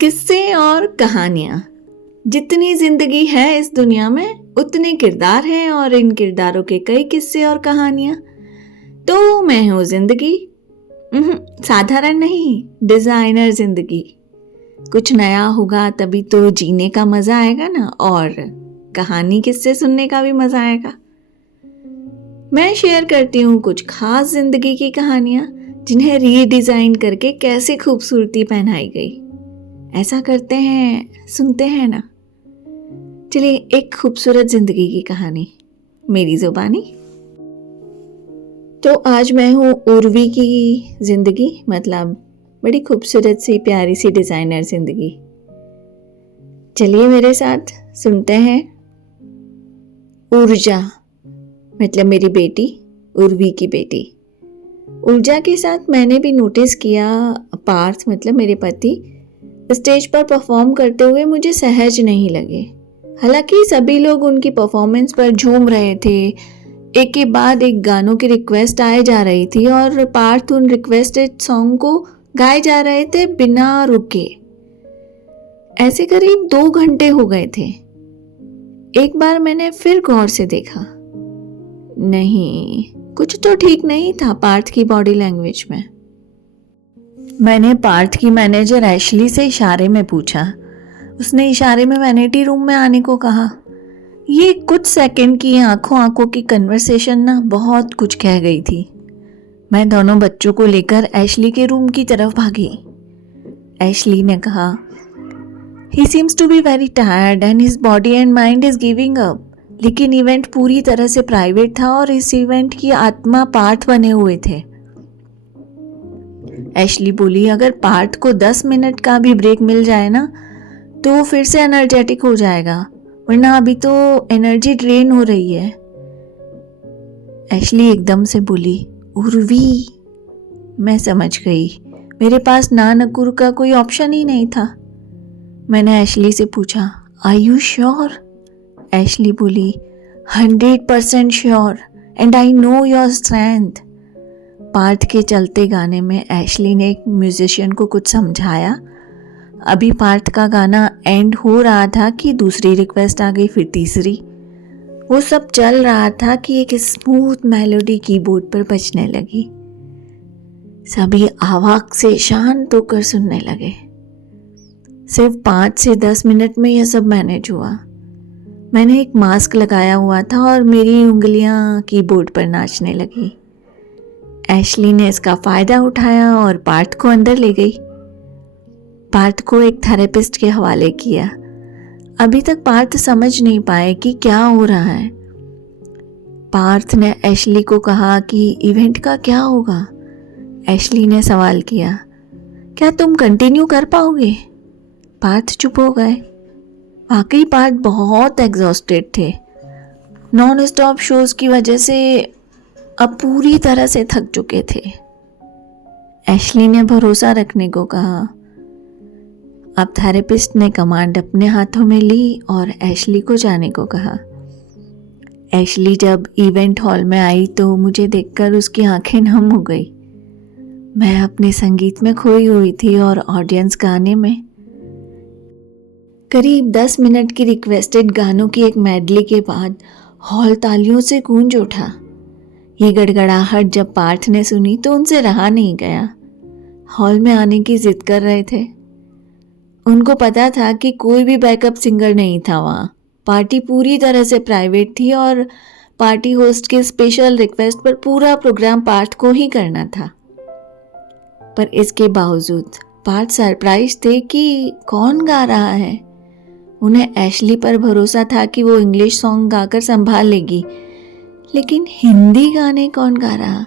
किस्से और कहानियाँ। जितनी जिंदगी है इस दुनिया में उतने किरदार हैं और इन किरदारों के कई किस्से और कहानियाँ। तो मैं हूँ जिंदगी। साधारण नहीं, डिजाइनर जिंदगी। कुछ नया होगा तभी तो जीने का मजा आएगा ना, और कहानी किस्से सुनने का भी मजा आएगा। मैं शेयर करती हूँ कुछ खास जिंदगी की कहानियाँ जिन्हें रीडिजाइन करके कैसे खूबसूरती पहनाई गई। ऐसा करते हैं, सुनते हैं ना। चलिए, एक खूबसूरत जिंदगी की कहानी, मेरी जुबानी। तो आज मैं हूँ उर्वी की जिंदगी, मतलब बड़ी खूबसूरत सी प्यारी सी डिजाइनर जिंदगी। चलिए मेरे साथ सुनते हैं। ऊर्जा मतलब मेरी बेटी, उर्वी की बेटी। ऊर्जा के साथ मैंने भी नोटिस किया, पार्थ मतलब मेरे पति स्टेज पर परफॉर्म करते हुए मुझे सहज नहीं लगे। हालांकि सभी लोग उनकी परफॉर्मेंस पर झूम रहे थे। एक के बाद एक गानों की रिक्वेस्ट आए जा रही थी और पार्थ उन रिक्वेस्टेड सॉन्ग को गाए जा रहे थे बिना रुके। ऐसे करीब 2 घंटे हो गए थे। एक बार मैंने फिर गौर से देखा, नहीं, कुछ तो ठीक नहीं था पार्थ की बॉडी लैंग्वेज में। मैंने पार्थ की मैनेजर एशली से इशारे में पूछा। उसने इशारे में वैनिटी रूम में आने को कहा। ये कुछ सेकंड की आंखों की कन्वर्सेशन ना बहुत कुछ कह गई थी। मैं दोनों बच्चों को लेकर एशली के रूम की तरफ भागी। एशली ने कहा, he seems to be very tired and his body and mind is giving up. लेकिन इवेंट पूरी तरह से प्राइवेट था और इस इवेंट की आत्मा पार्थ बने हुए थे। एशली बोली, अगर पार्थ को 10 मिनट का भी ब्रेक मिल जाए ना तो वो फिर से एनर्जेटिक हो जाएगा, वरना अभी तो एनर्जी ड्रेन हो रही है। एशली एकदम से बोली, उर्वी। मैं समझ गई, मेरे पास ना नकुर का कोई ऑप्शन ही नहीं था। मैंने एशली से पूछा, आर यू श्योर? एशली बोली, 100% sure and I know your strength. Parth के चलते गाने में एशली ने एक म्यूजिशियन को कुछ समझाया। अभी पार्थ का गाना एंड हो रहा था कि दूसरी रिक्वेस्ट आ गई, फिर तीसरी। वो सब चल रहा था कि एक स्मूथ मेलोडी कीबोर्ड पर बजने लगी। सभी आवाज से शांत होकर सुनने लगे। सिर्फ 5 से 10 मिनट में यह सब मैनेज हुआ। मैंने एक मास्क लगाया हुआ था और मेरी उंगलियां कीबोर्ड पर नाचने लगी। एशली ने इसका फायदा उठाया और पार्थ को अंदर ले गई। पार्थ को एक थेरेपिस्ट के हवाले किया। अभी तक पार्थ समझ नहीं पाए कि क्या हो रहा है। पार्थ ने एशली को कहा कि इवेंट का क्या होगा। एशली ने सवाल किया, क्या तुम कंटिन्यू कर पाओगे? पार्थ चुप हो गए। वाकई पार्थ बहुत एग्जॉस्टेड थे। नॉन स्टॉप शोज की वजह से अब पूरी तरह से थक चुके थे। एशली ने भरोसा रखने को कहा। अब थेरेपिस्ट ने कमांड अपने हाथों में ली और एशली को जाने को कहा। एशली जब इवेंट हॉल में आई तो मुझे देखकर उसकी आंखें नम हो गई। मैं अपने संगीत में खोई हुई थी और ऑडियंस गाने में। करीब 10 मिनट की रिक्वेस्टेड गानों की एक मेडली के बाद हॉल तालियों से गूंज उठा। ये गड़गड़ाहट जब पार्थ ने सुनी तो उनसे रहा नहीं गया। हॉल में आने की जिद कर रहे थे। उनको पता था कि कोई भी बैकअप सिंगर नहीं था वहाँ। पार्टी पूरी तरह से प्राइवेट थी और पार्टी होस्ट के स्पेशल रिक्वेस्ट पर पूरा प्रोग्राम पार्थ को ही करना था। पर इसके बावजूद पार्थ सरप्राइज थे कि कौन गा रहा है। उन्हें एशली पर भरोसा था कि वो इंग्लिश सॉन्ग गाकर संभाल लेगी, लेकिन हिंदी गाने कौन गा रहा?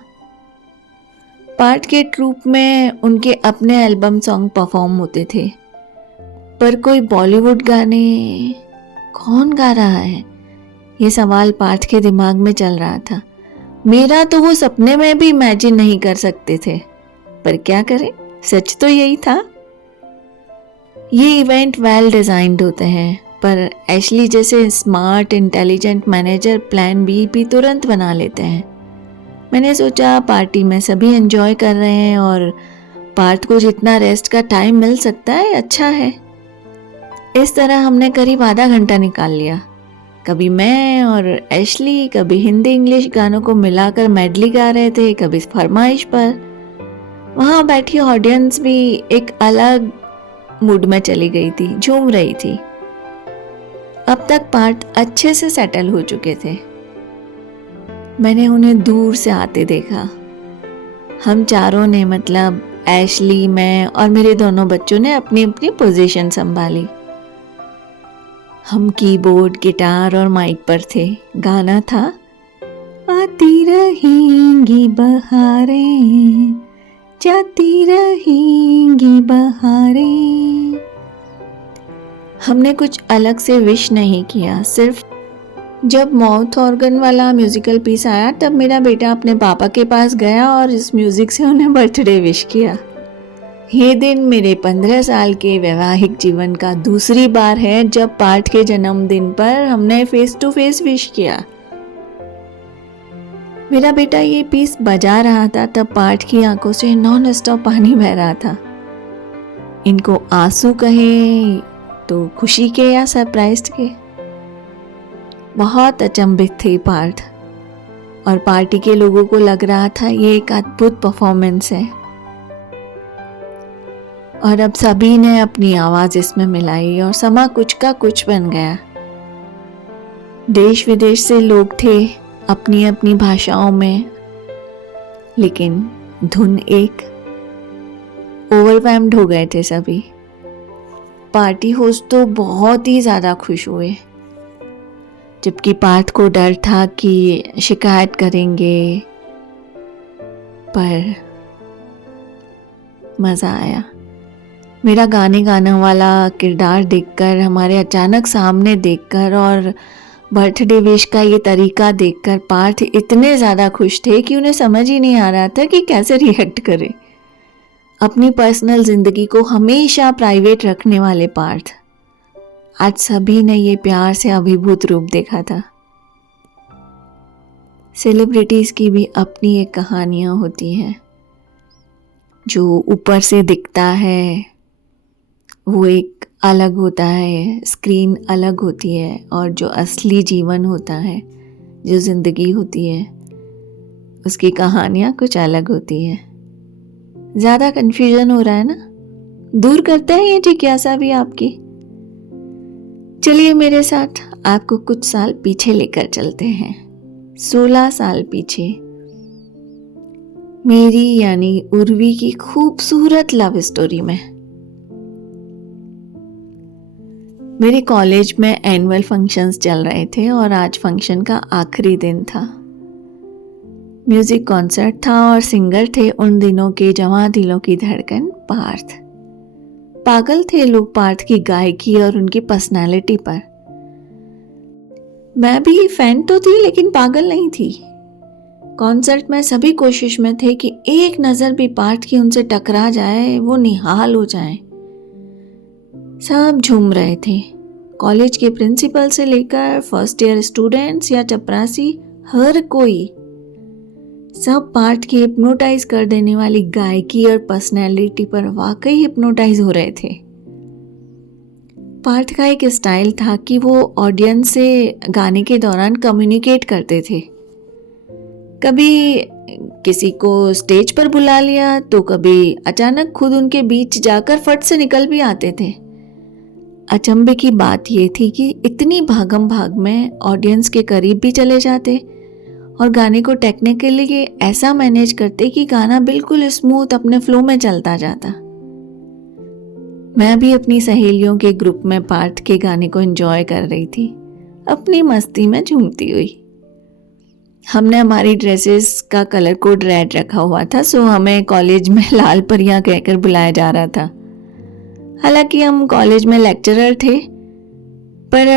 पार्थ के ट्रूप में उनके अपने एल्बम सॉन्ग परफॉर्म होते थे, पर कोई बॉलीवुड गाने कौन गा रहा है? ये सवाल पार्थ के दिमाग में चल रहा था। मेरा तो वो सपने में भी इमेजिन नहीं कर सकते थे, पर क्या करें, सच तो यही था। ये इवेंट वेल डिजाइन्ड होते हैं, पर एशली जैसे smart intelligent manager plan B भी तुरंत बना लेते हैं। मैंने सोचा पार्टी में सभी एंजॉय कर रहे हैं और पार्थ को जितना रेस्ट का टाइम मिल सकता है अच्छा है। इस तरह हमने करीब आधा घंटा निकाल लिया। कभी मैं और एशली कभी हिंदी इंग्लिश गानों को मिलाकर मेडली गा रहे थे, कभी फरमाइश पर। वहां बैठी ऑडियंस भी एक अलग मूड में चली गई थी, झूम रही थी। अब तक पार्ट अच्छे से सेटल हो चुके थे। मैंने उन्हें दूर से आते देखा। हम चारों ने, मतलब एशली, मैं और मेरे दोनों बच्चों ने अपनी अपनी पोजीशन संभाली। हम कीबोर्ड, गिटार और माइक पर थे। गाना था आती रहेंगी बहारें, जाती रहेंगी बहारें। हमने कुछ अलग से विश नहीं किया। सिर्फ जब माउथ ऑर्गन वाला म्यूजिकल पीस आया तब मेरा बेटा अपने पापा के पास गया और इस म्यूजिक से उन्हें बर्थडे विश किया। ये दिन मेरे 15 साल के वैवाहिक जीवन का दूसरी बार है जब पार्थ के जन्मदिन पर हमने फेस टू फेस विश किया। मेरा बेटा ये पीस बजा रहा था तब पार्थ की आंखों से नॉन स्टॉप पानी बह रहा था। इनको आंसू कहे तो खुशी के या सरप्राइज के। बहुत अचंभित थे पार्थ, और पार्टी के लोगों को लग रहा था ये एक अद्भुत परफॉर्मेंस है। और अब सभी ने अपनी आवाज इसमें मिलाई और समा कुछ का कुछ बन गया। देश विदेश से लोग थे अपनी अपनी भाषाओं में, लेकिन धुन एक। ओवरवेल्म्ड हो गए थे सभी। पार्टी होस्ट तो बहुत ही ज्यादा खुश हुए, जबकि पार्थ को डर था कि शिकायत करेंगे, पर मजा आया। मेरा गाने गाने वाला किरदार देखकर, हमारे अचानक सामने देखकर और बर्थडे विश का ये तरीका देखकर पार्थ इतने ज़्यादा खुश थे कि उन्हें समझ ही नहीं आ रहा था कि कैसे रिएक्ट करें। अपनी पर्सनल जिंदगी को हमेशा प्राइवेट रखने वाले पार्थ, आज सभी ने ये प्यार से अभिभूत रूप देखा था। सेलिब्रिटीज की भी अपनी एक कहानियां होती हैं। जो ऊपर से दिखता है वो एक अलग होता है, स्क्रीन अलग होती है, और जो असली जीवन होता है, जो जिंदगी होती है, उसकी कहानियां कुछ अलग होती है। ज़्यादा कन्फ्यूजन हो रहा है ना? दूर करते हैं ये जिज्ञासा भी आपकी। चलिए मेरे साथ आपको कुछ साल पीछे लेकर चलते हैं, 16 साल पीछे। मेरी यानी उर्वी की खूबसूरत लव स्टोरी में। मेरे कॉलेज में एनुअल फंक्शंस चल रहे थे और आज फंक्शन का आखिरी दिन था। म्यूजिक कॉन्सर्ट था और सिंगर थे उन दिनों के जवां दिलों की धड़कन पार्थ। पागल थे लोग पार्थ की गायकी और उनकी पर्सनालिटी पर। मैं भी फैन तो थी लेकिन पागल नहीं थी। कॉन्सर्ट में सभी कोशिश में थे कि एक नजर भी पार्थ की उनसे टकरा जाए, वो निहाल हो जाए। सब झूम रहे थे, कॉलेज के प्रिंसिपल से लेकर फर्स्ट ईयर स्टूडेंट्स या चपरासी, हर कोई। सब पार्थ की हिप्नोटाइज कर देने वाली गायकी और पर्सनैलिटी पर वाकई हिप्नोटाइज हो रहे थे। पार्थ का एक स्टाइल था कि वो ऑडियंस से गाने के दौरान कम्युनिकेट करते थे। कभी किसी को स्टेज पर बुला लिया तो कभी अचानक खुद उनके बीच जाकर फट से निकल भी आते थे। अचंभे की बात यह थी कि इतनी भागम भाग में ऑडियंस के करीब भी चले जाते और गाने को टेक्निकली ऐसा मैनेज करते कि गाना बिल्कुल स्मूथ अपने फ्लो में चलता जाता। मैं भी अपनी सहेलियों के ग्रुप में पार्थ के गाने को एंजॉय कर रही थी, अपनी मस्ती में झूमती हुई। हमने हमारी ड्रेसेस का कलर कोड रेड रखा हुआ था, सो हमें कॉलेज में लाल परियां कहकर बुलाया जा रहा था। हालांकि हम कॉलेज में लेक्चरर थे, पर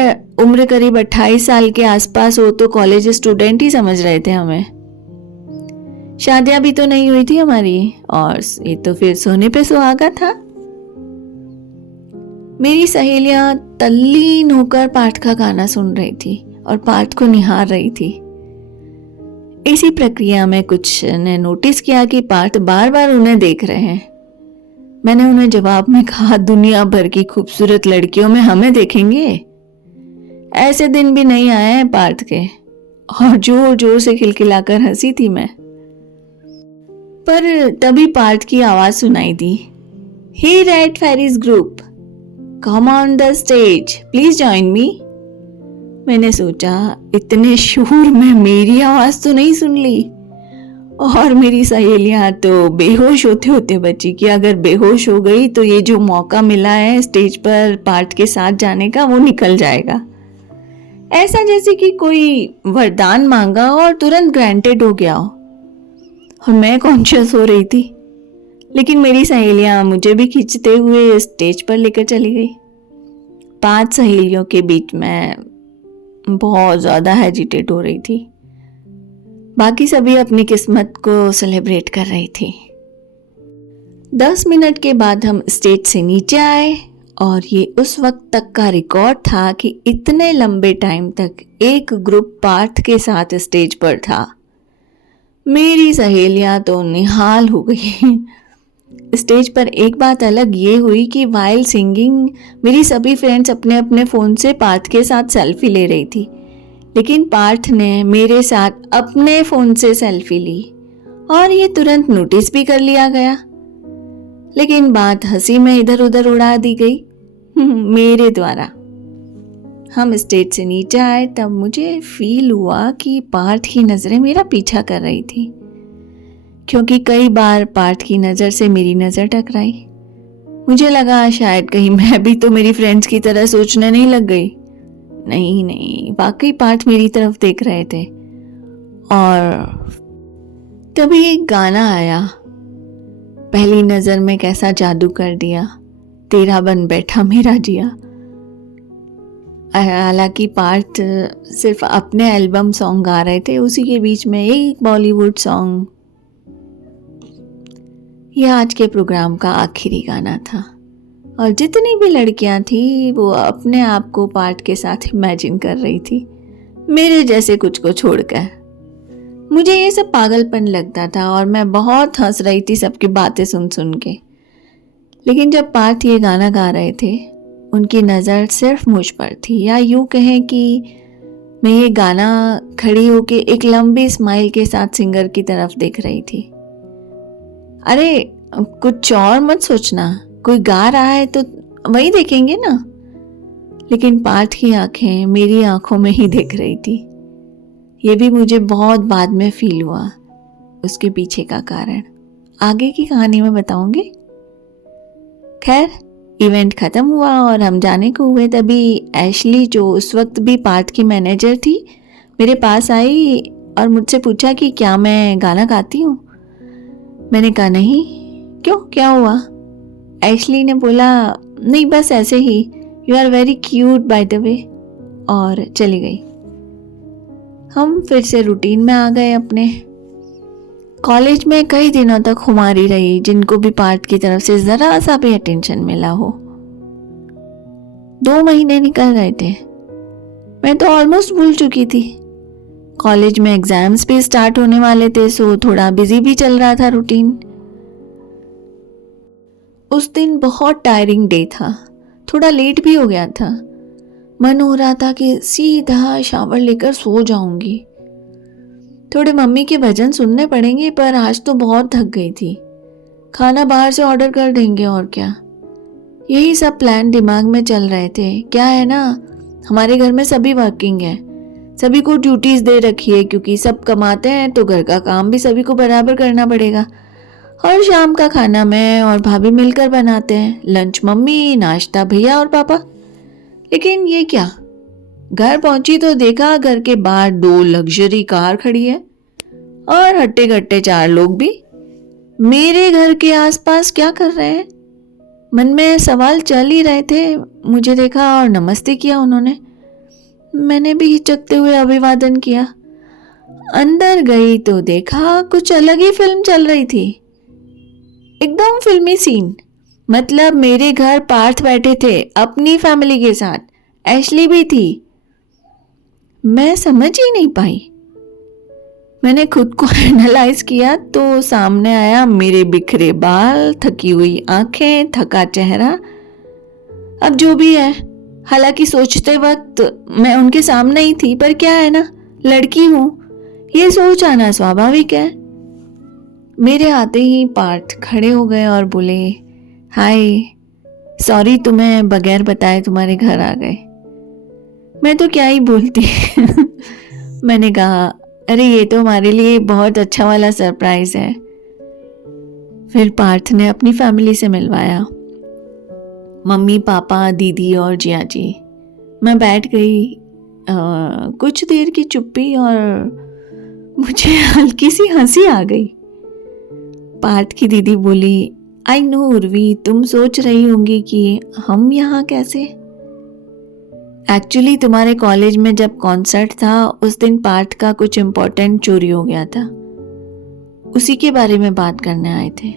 उम्र करीब 28 साल के आसपास हो तो कॉलेज स्टूडेंट ही समझ रहे थे हमें। शादियां भी तो नहीं हुई थी हमारी, और ये तो फिर सोने पे सुहागा था। मेरी सहेलियां तल्लीन होकर पार्थ का गाना सुन रही थी और पार्थ को निहार रही थी। इसी प्रक्रिया में कुछ ने नोटिस किया कि पार्थ बार बार उन्हें देख रहे हैं। मैंने उन्हें जवाब में कहा, दुनिया भर की खूबसूरत लड़कियों में हमें देखेंगे? ऐसे दिन भी नहीं आए हैं पार्थ के। और जोर जोर से खिलखिलाकर हंसी थी मैं। पर तभी पार्थ की आवाज सुनाई दी, hey red fairies group, come on the stage, please join me. मैंने सोचा, इतने शोर में मेरी आवाज तो नहीं सुन ली। और मेरी सहेलियां तो बेहोश होते होते बची कि अगर बेहोश हो गई तो ये जो मौका मिला है स्टेज पर पार्थ के साथ जाने का, वो निकल जाएगा। ऐसा जैसे कि कोई वरदान मांगा और तुरंत ग्रांटेड हो गया हो। और मैं कॉन्शियस हो रही थी, लेकिन मेरी सहेलियां मुझे भी खींचते हुए स्टेज पर लेकर चली गई। 5 सहेलियों के बीच मैं बहुत ज़्यादा हेजिटेट हो रही थी। बाकी सभी अपनी किस्मत को सेलिब्रेट कर रही थी। 10 मिनट के बाद हम स्टेज से नीचे आए और ये उस वक्त तक का रिकॉर्ड था कि इतने लंबे टाइम तक एक ग्रुप पार्थ के साथ स्टेज पर था। मेरी सहेलियां तो निहाल हो गई। स्टेज पर एक बात अलग ये हुई कि वाइल सिंगिंग मेरी सभी फ्रेंड्स अपने अपने फ़ोन से पार्थ के साथ सेल्फी ले रही थी, लेकिन पार्थ ने मेरे साथ अपने फ़ोन से सेल्फी ली और ये तुरंत नोटिस भी कर लिया गया। लेकिन बात हंसी में इधर उधर उड़ा दी गई मेरे द्वारा। हम स्टेज से नीचे आए तब मुझे फील हुआ कि पार्थ की नज़रें मेरा पीछा कर रही थी, क्योंकि कई बार पार्थ की नज़र से मेरी नज़र टकराई। मुझे लगा शायद कहीं मैं भी तो मेरी फ्रेंड्स की तरह सोचने नहीं लग गई। नहीं, वाकई पार्थ मेरी तरफ देख रहे थे। और तभी एक गाना आया, पहली नज़र में कैसा जादू कर दिया, तेरा बन बैठा मेरा जिया। हालांकि पार्थ सिर्फ अपने एल्बम सॉन्ग गा रहे थे, उसी के बीच में एक बॉलीवुड सॉन्ग। यह आज के प्रोग्राम का आखिरी गाना था और जितनी भी लड़कियां थी वो अपने आप को पार्थ के साथ इमेजिन कर रही थी, मेरे जैसे कुछ को छोड़कर। मुझे ये सब पागलपन लगता था और मैं बहुत हंस रही थी सबकी बातें सुन सुन के। लेकिन जब पार्थ ये गाना गा रहे थे, उनकी नज़र सिर्फ मुझ पर थी, या यूँ कहें कि मैं ये गाना खड़ी होके एक लंबी स्माइल के साथ सिंगर की तरफ देख रही थी। अरे कुछ और मत सोचना, कोई गा रहा है तो वही देखेंगे ना। लेकिन पार्थ की आंखें मेरी आंखों में ही देख रही थी। ये भी मुझे बहुत बाद में फील हुआ। उसके पीछे का कारण आगे की कहानी में बताऊंगी। खैर, इवेंट खत्म हुआ और हम जाने को हुए तभी एशली, जो उस वक्त भी पार्थ की मैनेजर थी, मेरे पास आई और मुझसे पूछा कि क्या मैं गाना गाती हूँ। मैंने कहा नहीं। क्यों, क्या हुआ? एशली ने बोला, नहीं बस ऐसे ही, you are very cute by the way, और चली गई। हम फिर से रूटीन में आ गए अपने। कॉलेज में कई दिनों तक खुमारी रही, जिनको भी पार्थ की तरफ से जरा सा भी अटेंशन मिला हो। 2 महीने निकल गए थे, मैं तो ऑलमोस्ट भूल चुकी थी। कॉलेज में एग्जाम्स भी स्टार्ट होने वाले थे, सो थोड़ा बिजी भी चल रहा था रूटीन। उस दिन बहुत टायरिंग डे था, थोड़ा लेट भी हो गया था। मन हो रहा था कि सीधा शावर लेकर सो जाऊंगी। थोड़े मम्मी के भजन सुनने पड़ेंगे, पर आज तो बहुत थक गई थी। खाना बाहर से ऑर्डर कर देंगे और क्या। यही सब प्लान दिमाग में चल रहे थे। क्या है ना, हमारे घर में सभी वर्किंग है, सभी को ड्यूटीज दे रखी है, क्योंकि सब कमाते हैं तो घर का काम भी सभी को बराबर करना पड़ेगा। और शाम का खाना मैं और भाभी मिलकर बनाते हैं, लंच मम्मी, नाश्ता भैया और पापा। लेकिन ये क्या, घर पहुंची तो देखा घर के बाहर 2 लग्जरी कार खड़ी है और हट्टे कट्टे 4 लोग भी मेरे घर के आसपास क्या कर रहे हैं। मन में सवाल चल ही रहे थे। मुझे देखा और नमस्ते किया उन्होंने। मैंने भी हिचकते हुए अभिवादन किया। अंदर गई तो देखा कुछ अलग ही फिल्म चल रही थी, एकदम फिल्मी सीन। मतलब मेरे घर पार्थ बैठे थे अपनी फैमिली के साथ, एशली भी थी। मैं समझ ही नहीं पाई। मैंने खुद को एनालाइज किया तो सामने आया मेरे बिखरे बाल, थकी हुई आंखें, थका चेहरा। अब जो भी है, हालांकि सोचते वक्त मैं उनके सामने ही थी, पर क्या है ना, लड़की हूं, ये सोच आना स्वाभाविक है। मेरे आते ही पार्थ खड़े हो गए और बोले, हाय, सॉरी तुम्हें बगैर बताए तुम्हारे घर आ गए। मैं तो क्या ही बोलती। मैंने कहा, अरे ये तो हमारे लिए बहुत अच्छा वाला सरप्राइज है। फिर पार्थ ने अपनी फैमिली से मिलवाया, मम्मी, पापा, दीदी और जिया जी। मैं बैठ गई। कुछ देर की चुप्पी और मुझे हल्की सी हंसी आ गई। पार्थ की दीदी बोली, आई नो उर्वी, तुम सोच रही होंगी कि हम यहाँ कैसे। एक्चुअली तुम्हारे कॉलेज में जब कॉन्सर्ट था उस दिन पार्थ का कुछ इम्पोर्टेंट चोरी हो गया था, उसी के बारे में बात करने आए थे।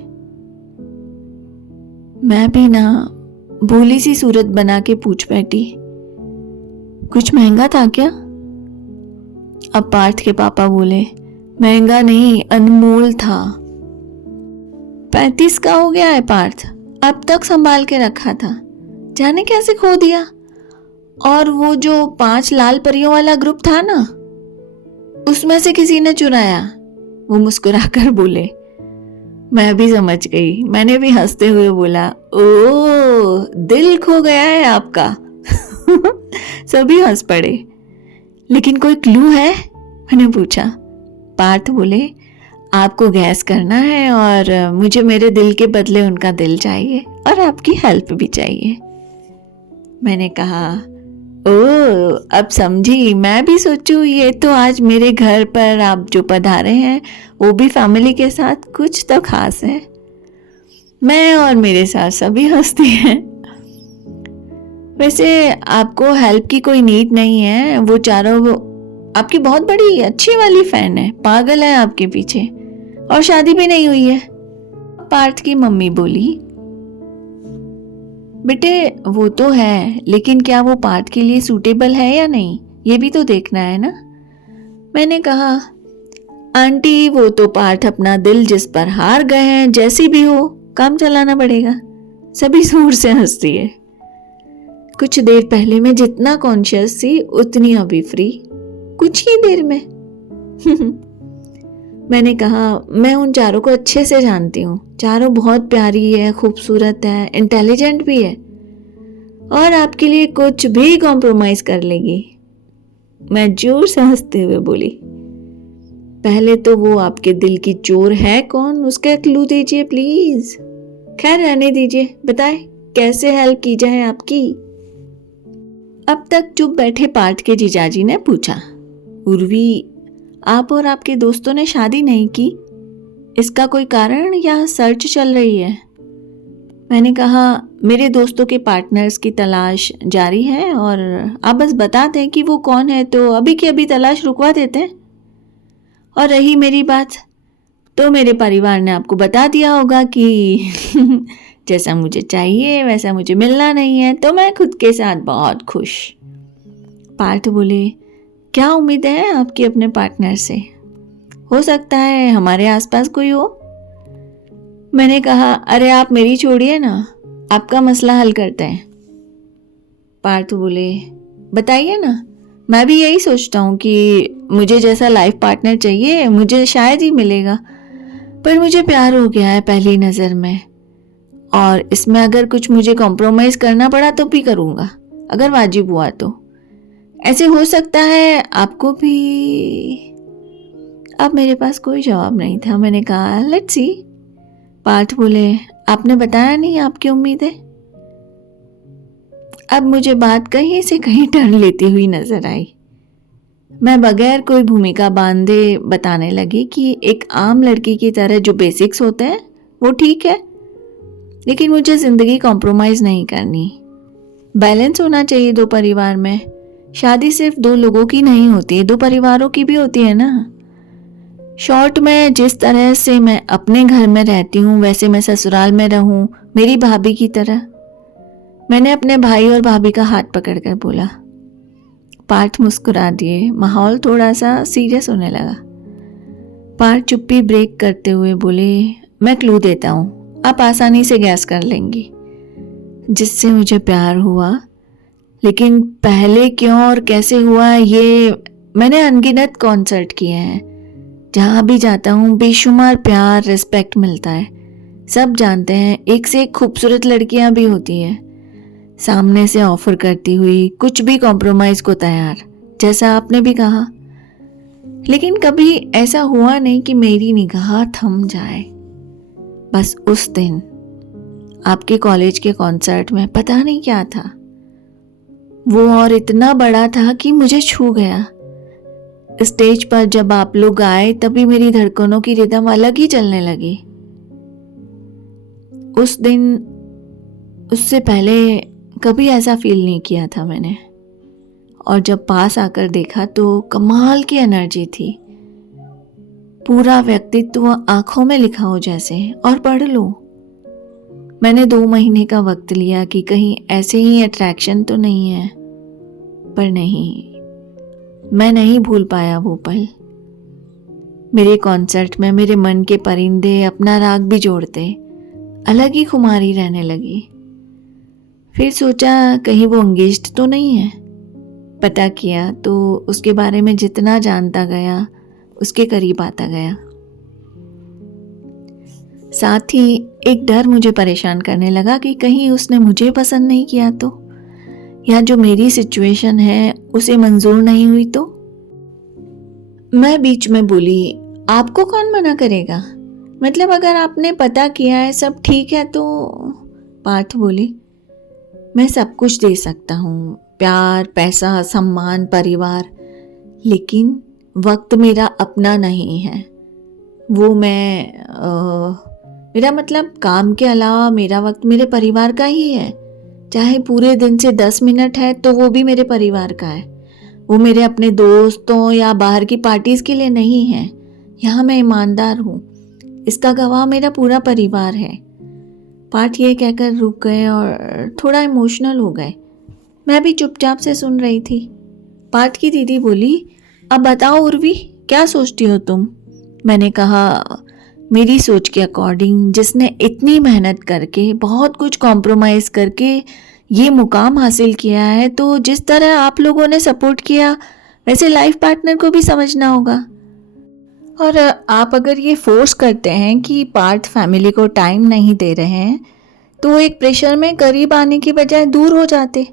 मैं भी ना भोली सी सूरत बना के पूछ बैठी, कुछ महंगा था क्या। अब पार्थ के पापा बोले, महंगा नहीं, अनमोल था। 35 का हो गया है पार्थ, अब तक संभाल के रखा था, जाने कैसे खो दिया। और वो जो 5 लाल परियों वाला ग्रुप था ना, उसमें से किसी ने चुराया। वो मुस्कुराकर बोले। मैं भी समझ गई। मैंने भी हंसते हुए बोला, ओ, दिल खो गया है आपका। सभी हंस पड़े। लेकिन कोई क्लू है, मैंने पूछा। पार्थ बोले, आपको गैस करना है और मुझे मेरे दिल के बदले उनका दिल चाहिए और आपकी हेल्प भी चाहिए। मैंने कहा, ओ, अब समझी। मैं भी सोचूं ये तो आज मेरे घर पर आप जो पधारे हैं वो भी फैमिली के साथ, कुछ तो खास है। मैं और मेरे साथ सभी हंसती हैं। वैसे आपको हेल्प की कोई नीड नहीं है, वो चारों आपकी बहुत बड़ी अच्छी वाली फैन है, पागल है आपके पीछे, और शादी भी नहीं हुई है। पार्थ की मम्मी बोली, बेटे वो तो है, लेकिन क्या वो पार्थ के लिए सूटेबल है या नहीं, ये भी तो देखना है ना। मैंने कहा, आंटी वो तो पार्थ अपना दिल जिस पर हार गए हैं, जैसी भी हो काम चलाना पड़ेगा। सभी जोर से हंसती है। कुछ देर पहले मैं जितना कॉन्शियस थी उतनी अभी फ्री, कुछ ही देर में। मैंने कहा, मैं उन चारों को अच्छे से जानती हूँ, चारों बहुत प्यारी है, खूबसूरत है, इंटेलिजेंट भी है और आपके लिए कुछ भी कॉम्प्रोमाइज कर लेगी। मैं जोर से हंसते हुए बोली, पहले तो वो आपके दिल की चोर है कौन, उसका क्लू दीजिए प्लीज। खैर रहने दीजिए, बताए कैसे हेल्प की जाए आपकी। अब तक चुप बैठे पार्थ के जीजाजी ने पूछा, उर्वी, आप और आपके दोस्तों ने शादी नहीं की, इसका कोई कारण या सर्च चल रही है। मैंने कहा, मेरे दोस्तों के पार्टनर्स की तलाश जारी है और आप बस बता दें कि वो कौन है तो अभी की अभी तलाश रुकवा देते हैं। और रही मेरी बात, तो मेरे परिवार ने आपको बता दिया होगा कि जैसा मुझे चाहिए वैसा मुझे मिलना नहीं है, तो मैं खुद के साथ बहुत खुश। पार्थ बोले, क्या उम्मीद है आपकी अपने पार्टनर से, हो सकता है हमारे आसपास कोई हो। मैंने कहा, अरे आप मेरी छोड़िए ना, आपका मसला हल करते हैं। पार्थ बोले, बताइए ना, मैं भी यही सोचता हूँ कि मुझे जैसा लाइफ पार्टनर चाहिए मुझे शायद ही मिलेगा, पर मुझे प्यार हो गया है पहली नज़र में, और इसमें अगर कुछ मुझे कॉम्प्रोमाइज करना पड़ा तो भी करूँगा, अगर वाजिब हुआ तो। ऐसे हो सकता है आपको भी। अब मेरे पास कोई जवाब नहीं था। मैंने कहा, लेट्स सी। पार्थ बोले, आपने बताया नहीं आपकी उम्मीदें। अब मुझे बात कहीं से कहीं टर्न लेती हुई नजर आई। मैं बगैर कोई भूमिका बांधे बताने लगी कि एक आम लड़की की तरह जो बेसिक्स होते हैं वो ठीक है, लेकिन मुझे जिंदगी कॉम्प्रोमाइज नहीं करनी। बैलेंस होना चाहिए दो परिवार में। शादी सिर्फ दो लोगों की नहीं होती है, दो परिवारों की भी होती है ना। शॉर्ट में, जिस तरह से मैं अपने घर में रहती हूँ वैसे मैं ससुराल में रहूं, मेरी भाभी की तरह। मैंने अपने भाई और भाभी का हाथ पकड़कर बोला। पार्थ मुस्कुरा दिए। माहौल थोड़ा सा सीरियस होने लगा। पार्थ चुप्पी ब्रेक करते हुए बोले, मैं क्लू देता हूँ, आप आसानी से गैस कर लेंगी। जिससे मुझे प्यार हुआ, लेकिन पहले क्यों और कैसे हुआ ये मैंने अनगिनत कॉन्सर्ट किए हैं। जहाँ भी जाता हूँ बेशुमार प्यार रिस्पेक्ट मिलता है। सब जानते हैं एक से एक खूबसूरत लड़कियाँ भी होती हैं, सामने से ऑफर करती हुई, कुछ भी कॉम्प्रोमाइज को तैयार, जैसा आपने भी कहा। लेकिन कभी ऐसा हुआ नहीं कि मेरी निगाह थम जाए। बस उस दिन आपके कॉलेज के कॉन्सर्ट में पता नहीं क्या था, वो और इतना बड़ा था कि मुझे छू गया। स्टेज पर जब आप लोग आए तभी मेरी धड़कनों की रिदम अलग ही चलने लगी। उस दिन उससे पहले कभी ऐसा फील नहीं किया था मैंने। और जब पास आकर देखा तो कमाल की एनर्जी थी, पूरा व्यक्तित्व आंखों में लिखा हो जैसे। और पढ़ लो, मैंने 2 महीने का वक्त लिया कि कहीं ऐसे ही अट्रैक्शन तो नहीं है, पर नहीं, मैं नहीं भूल पाया वो पल। मेरे कॉन्सर्ट में मेरे मन के परिंदे अपना राग भी जोड़ते, अलग ही खुमारी रहने लगी। फिर सोचा कहीं वो एंगेज्ड तो नहीं है। पता किया तो उसके बारे में जितना जानता गया उसके करीब आता गया। साथ ही एक डर मुझे परेशान करने लगा कि कहीं उसने मुझे पसंद नहीं किया तो, या जो मेरी सिचुएशन है उसे मंजूर नहीं हुई तो। मैं बीच में बोली, आपको कौन मना करेगा, मतलब अगर आपने पता किया है सब ठीक है तो। पार्थ बोली, मैं सब कुछ दे सकता हूँ, प्यार, पैसा, सम्मान, परिवार, लेकिन वक्त मेरा अपना नहीं है। वो मेरा मतलब काम के अलावा मेरा वक्त मेरे परिवार का ही है। चाहे पूरे दिन से 10 मिनट है तो वो भी मेरे परिवार का है। वो मेरे अपने दोस्तों या बाहर की पार्टीज के लिए नहीं है। यहाँ मैं ईमानदार हूँ, इसका गवाह मेरा पूरा परिवार है। पार्थ ये कहकर रुक गए और थोड़ा इमोशनल हो गए। मैं भी चुपचाप से सुन रही थी। पार्थ की दीदी बोली, अब बताओ उर्वी, क्या सोचती हो तुम। मैंने कहा, मेरी सोच के अकॉर्डिंग जिसने इतनी मेहनत करके, बहुत कुछ कॉम्प्रोमाइज़ करके ये मुकाम हासिल किया है, तो जिस तरह आप लोगों ने सपोर्ट किया वैसे लाइफ पार्टनर को भी समझना होगा। और आप अगर ये फोर्स करते हैं कि पार्थ फैमिली को टाइम नहीं दे रहे हैं तो एक प्रेशर में करीब आने की बजाय दूर हो जाते।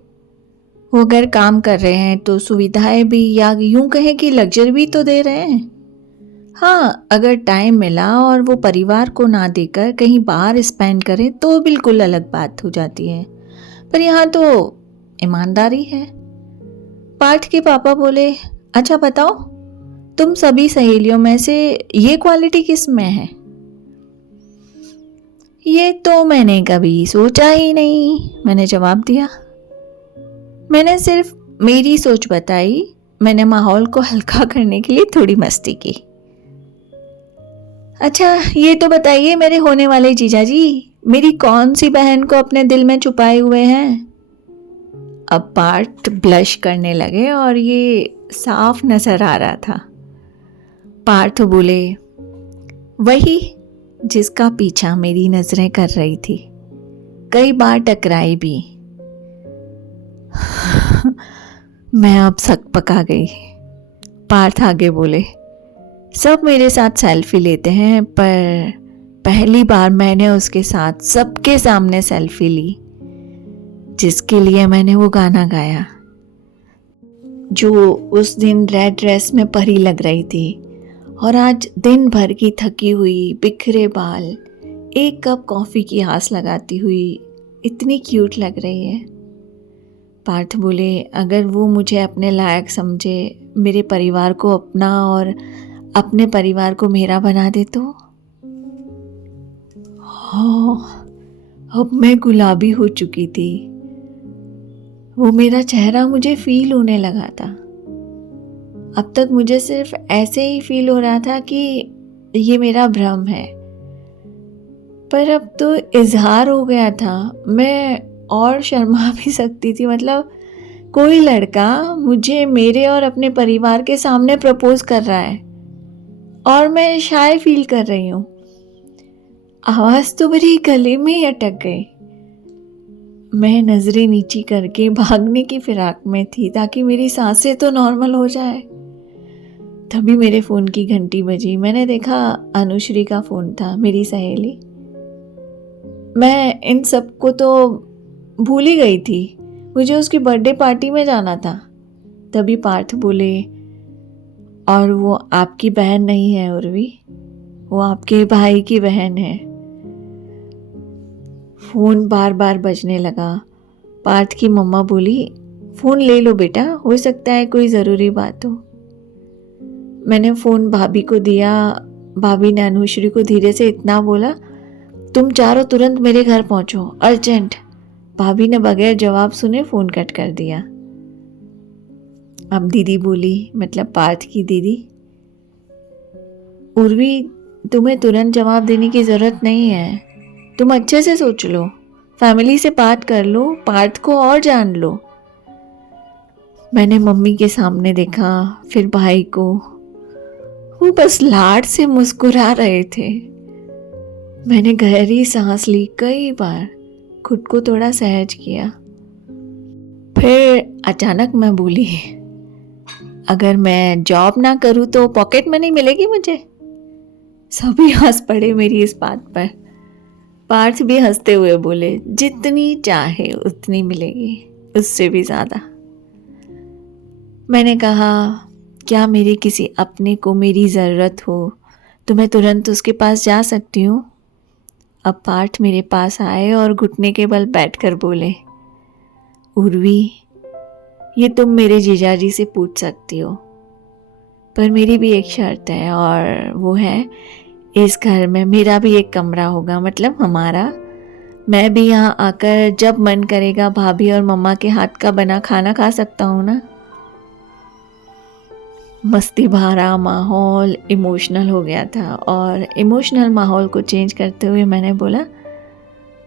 वो अगर काम कर रहे हैं तो सुविधाएं भी, या यूं कहें कि लग्जरी भी तो दे रहे हैं। हाँ, अगर टाइम मिला और वो परिवार को ना देकर कहीं बाहर स्पेंड करें तो बिल्कुल अलग बात हो जाती है, पर यहाँ तो ईमानदारी है। पार्थ के पापा बोले, अच्छा बताओ, तुम सभी सहेलियों में से ये क्वालिटी किस में है। ये तो मैंने कभी सोचा ही नहीं, मैंने जवाब दिया। मैंने सिर्फ मेरी सोच बताई, मैंने माहौल को हल्का करने के लिए थोड़ी मस्ती की। अच्छा ये तो बताइए मेरे होने वाले जीजाजी, मेरी कौन सी बहन को अपने दिल में छुपाए हुए हैं। अब पार्थ ब्लश करने लगे और ये साफ नजर आ रहा था। पार्थ बोले, वही जिसका पीछा मेरी नजरें कर रही थी, कई बार टकराई भी। मैं अब सक पका गई। पार्थ आगे बोले, सब मेरे साथ सेल्फी लेते हैं, पर पहली बार मैंने उसके साथ सबके सामने सेल्फी ली जिसके लिए मैंने वो गाना गाया, जो उस दिन रेड ड्रेस में परी लग रही थी और आज दिन भर की थकी हुई, बिखरे बाल, एक कप कॉफ़ी की आस लगाती हुई इतनी क्यूट लग रही है। पार्थ बोले, अगर वो मुझे अपने लायक समझे, मेरे परिवार को अपना और अपने परिवार को मेरा बना दे तो। हाँ, अब मैं गुलाबी हो चुकी थी। वो मेरा चेहरा मुझे फील होने लगा था। अब तक मुझे सिर्फ ऐसे ही फील हो रहा था कि ये मेरा भ्रम है, पर अब तो इजहार हो गया था। मैं और शर्मा भी सकती थी। मतलब कोई लड़का मुझे मेरे और अपने परिवार के सामने प्रपोज कर रहा है। और मैं शाय फील कर रही हूँ। आवाज़ तो मेरी गले में ही अटक गई। मैं नज़रें नीची करके भागने की फिराक में थी ताकि मेरी सांसें तो नॉर्मल हो जाए। तभी मेरे फ़ोन की घंटी बजी। मैंने देखा अनुश्री का फ़ोन था, मेरी सहेली। मैं इन सब को तो भूल ही गई थी। मुझे उसकी बर्थडे पार्टी में जाना था। तभी पार्थ बोले, और वो आपकी बहन नहीं है उर्वी, वो आपके भाई की बहन है। फ़ोन बार बार बजने लगा। पार्थ की मम्मा बोली, फ़ोन ले लो बेटा, हो सकता है कोई ज़रूरी बात हो। मैंने फ़ोन भाभी को दिया। भाभी ने अनुश्री को धीरे से इतना बोला, तुम चारों तुरंत मेरे घर पहुंचो, अर्जेंट। भाभी ने बगैर जवाब सुने फ़ोन कट कर दिया। अब दीदी बोली, मतलब पार्थ की दीदी, उर्वी तुम्हें तुरंत जवाब देने की ज़रूरत नहीं है, तुम अच्छे से सोच लो, फैमिली से बात कर लो, पार्थ को और जान लो। मैंने मम्मी के सामने देखा, फिर भाई को। वो बस लाड से मुस्कुरा रहे थे। मैंने गहरी सांस ली, कई बार खुद को थोड़ा सहज किया। फिर अचानक मैं बोली, अगर मैं जॉब ना करूँ तो पॉकेट मनी मिलेगी मुझे? सभी हंस पड़े मेरी इस बात पर। पार्थ भी हंसते हुए बोले, जितनी चाहे उतनी मिलेगी, उससे भी ज़्यादा। मैंने कहा, क्या मेरे किसी अपने को मेरी ज़रूरत हो तो मैं तुरंत उसके पास जा सकती हूँ? अब पार्थ मेरे पास आए और घुटने के बल बैठकर बोले, उर्वी, ये तुम मेरे जीजाजी से पूछ सकती हो, पर मेरी भी एक शर्त है, और वो है, इस घर में मेरा भी एक कमरा होगा, मतलब हमारा। मैं भी यहाँ आकर जब मन करेगा भाभी और मम्मा के हाथ का बना खाना खा सकता हूँ ना। मस्ती भरा माहौल इमोशनल हो गया था, और इमोशनल माहौल को चेंज करते हुए मैंने बोला,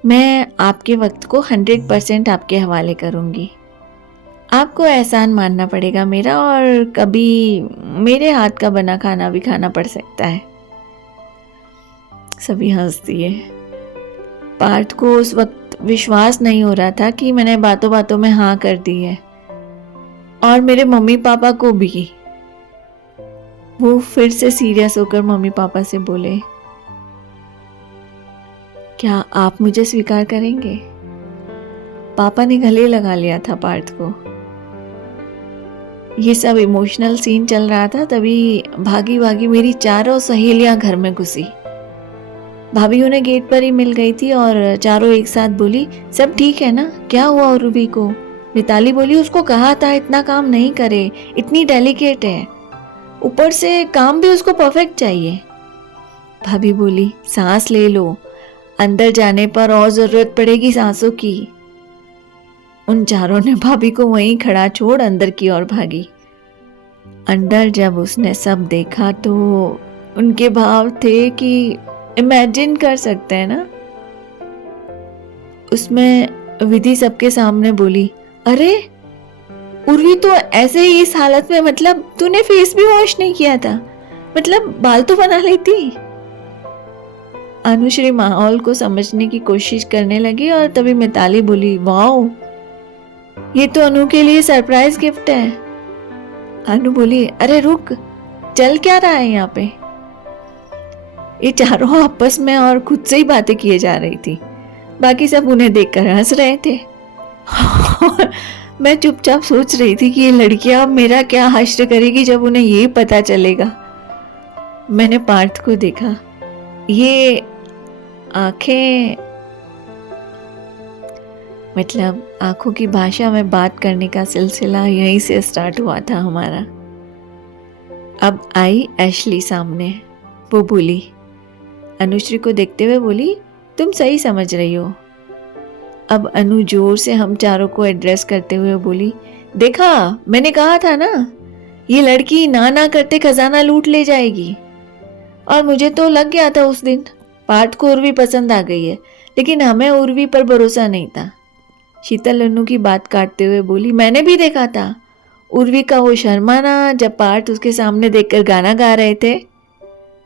मैं आपके वक्त को 100% आपके हवाले करूँगी। आपको एहसान मानना पड़ेगा मेरा, और कभी मेरे हाथ का बना खाना भी खाना पड़ सकता है। सभी हंस दिए। पार्थ को उस वक्त विश्वास नहीं हो रहा था कि मैंने बातों बातों में हाँ कर दी है, और मेरे मम्मी पापा को भी। वो फिर से सीरियस होकर मम्मी पापा से बोले, क्या आप मुझे स्वीकार करेंगे? पापा ने गले लगा लिया था पार्थ को। ये सब इमोशनल सीन चल रहा था, तभी भागी भागी मेरी चारों सहेलियां घर में घुसी। भाभी उन्हें गेट पर ही मिल गई थी और चारों एक साथ बोली, सब ठीक है ना, क्या हुआ उर्वी को? मिताली बोली, उसको कहा था इतना काम नहीं करे, इतनी डेलिकेट है, ऊपर से काम भी उसको परफेक्ट चाहिए। भाभी बोली, सांस ले लो, अंदर जाने पर और जरूरत पड़ेगी सांसों की। उन चारों ने भाभी को वहीं खड़ा छोड़ अंदर की ओर भागी। अंदर जब उसने सब देखा तो उनके भाव थे कि इमेजिन कर सकते हैं ना। उसमें विधि सबके सामने बोली, अरे उर्वी तो ऐसे ही इस हालत में, मतलब तूने फेस भी वॉश नहीं किया था, मतलब बाल तो बना लेती। अनुश्री माहौल को समझने की कोशिश करने लगी, और तभी मिताली बोली, वाओ, ये तो अनु के लिए सरप्राइज गिफ्ट है। अनु बोली, अरे रुक, चल क्या रहा है यहाँ पे? ये चारों आपस में और खुद से ही बातें किए जा रही थी, बाकी सब उन्हें देखकर हंस रहे थे। मैं चुपचाप सोच रही थी कि ये लड़कियां अब मेरा क्या हश्र करेगी जब उन्हें ये पता चलेगा। मैंने पार्थ को देखा, ये आंखें, मतलब आंखों की भाषा में बात करने का सिलसिला यहीं से स्टार्ट हुआ था हमारा। अब आई एशली सामने। वो बोली, अनुश्री को देखते हुए बोली, तुम सही समझ रही हो। अब अनु जोर से हम चारों को एड्रेस करते हुए बोली, देखा, मैंने कहा था ना, ये लड़की ना ना करते खजाना लूट ले जाएगी। और मुझे तो लग गया था उस दिन, पार्थ को उर्वी पसंद आ गई है, लेकिन हमें उर्वी पर भरोसा नहीं था। शीतल अनु की बात काटते हुए बोली, मैंने भी देखा था उर्वी का वो शर्माना जब पार्थ उसके सामने देखकर गाना गा रहे थे।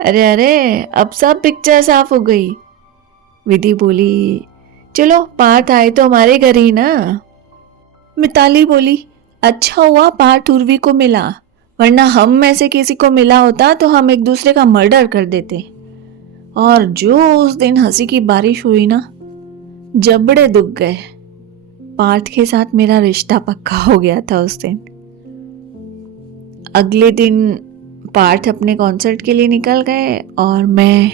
अरे अरे, अब सब पिक्चर साफ हो गई। विधि बोली, चलो पार्थ आए तो हमारे घर ही ना। मिताली बोली, अच्छा हुआ पार्थ उर्वी को मिला, वरना हम में से किसी को मिला होता तो हम एक दूसरे का मर्डर कर देते। और जो उस दिन हंसी की बारिश हुई ना, जबड़े दुख गए। पार्थ के साथ मेरा रिश्ता पक्का हो गया था उस दिन। अगले दिन पार्थ अपने कॉन्सर्ट के लिए निकल गए और मैं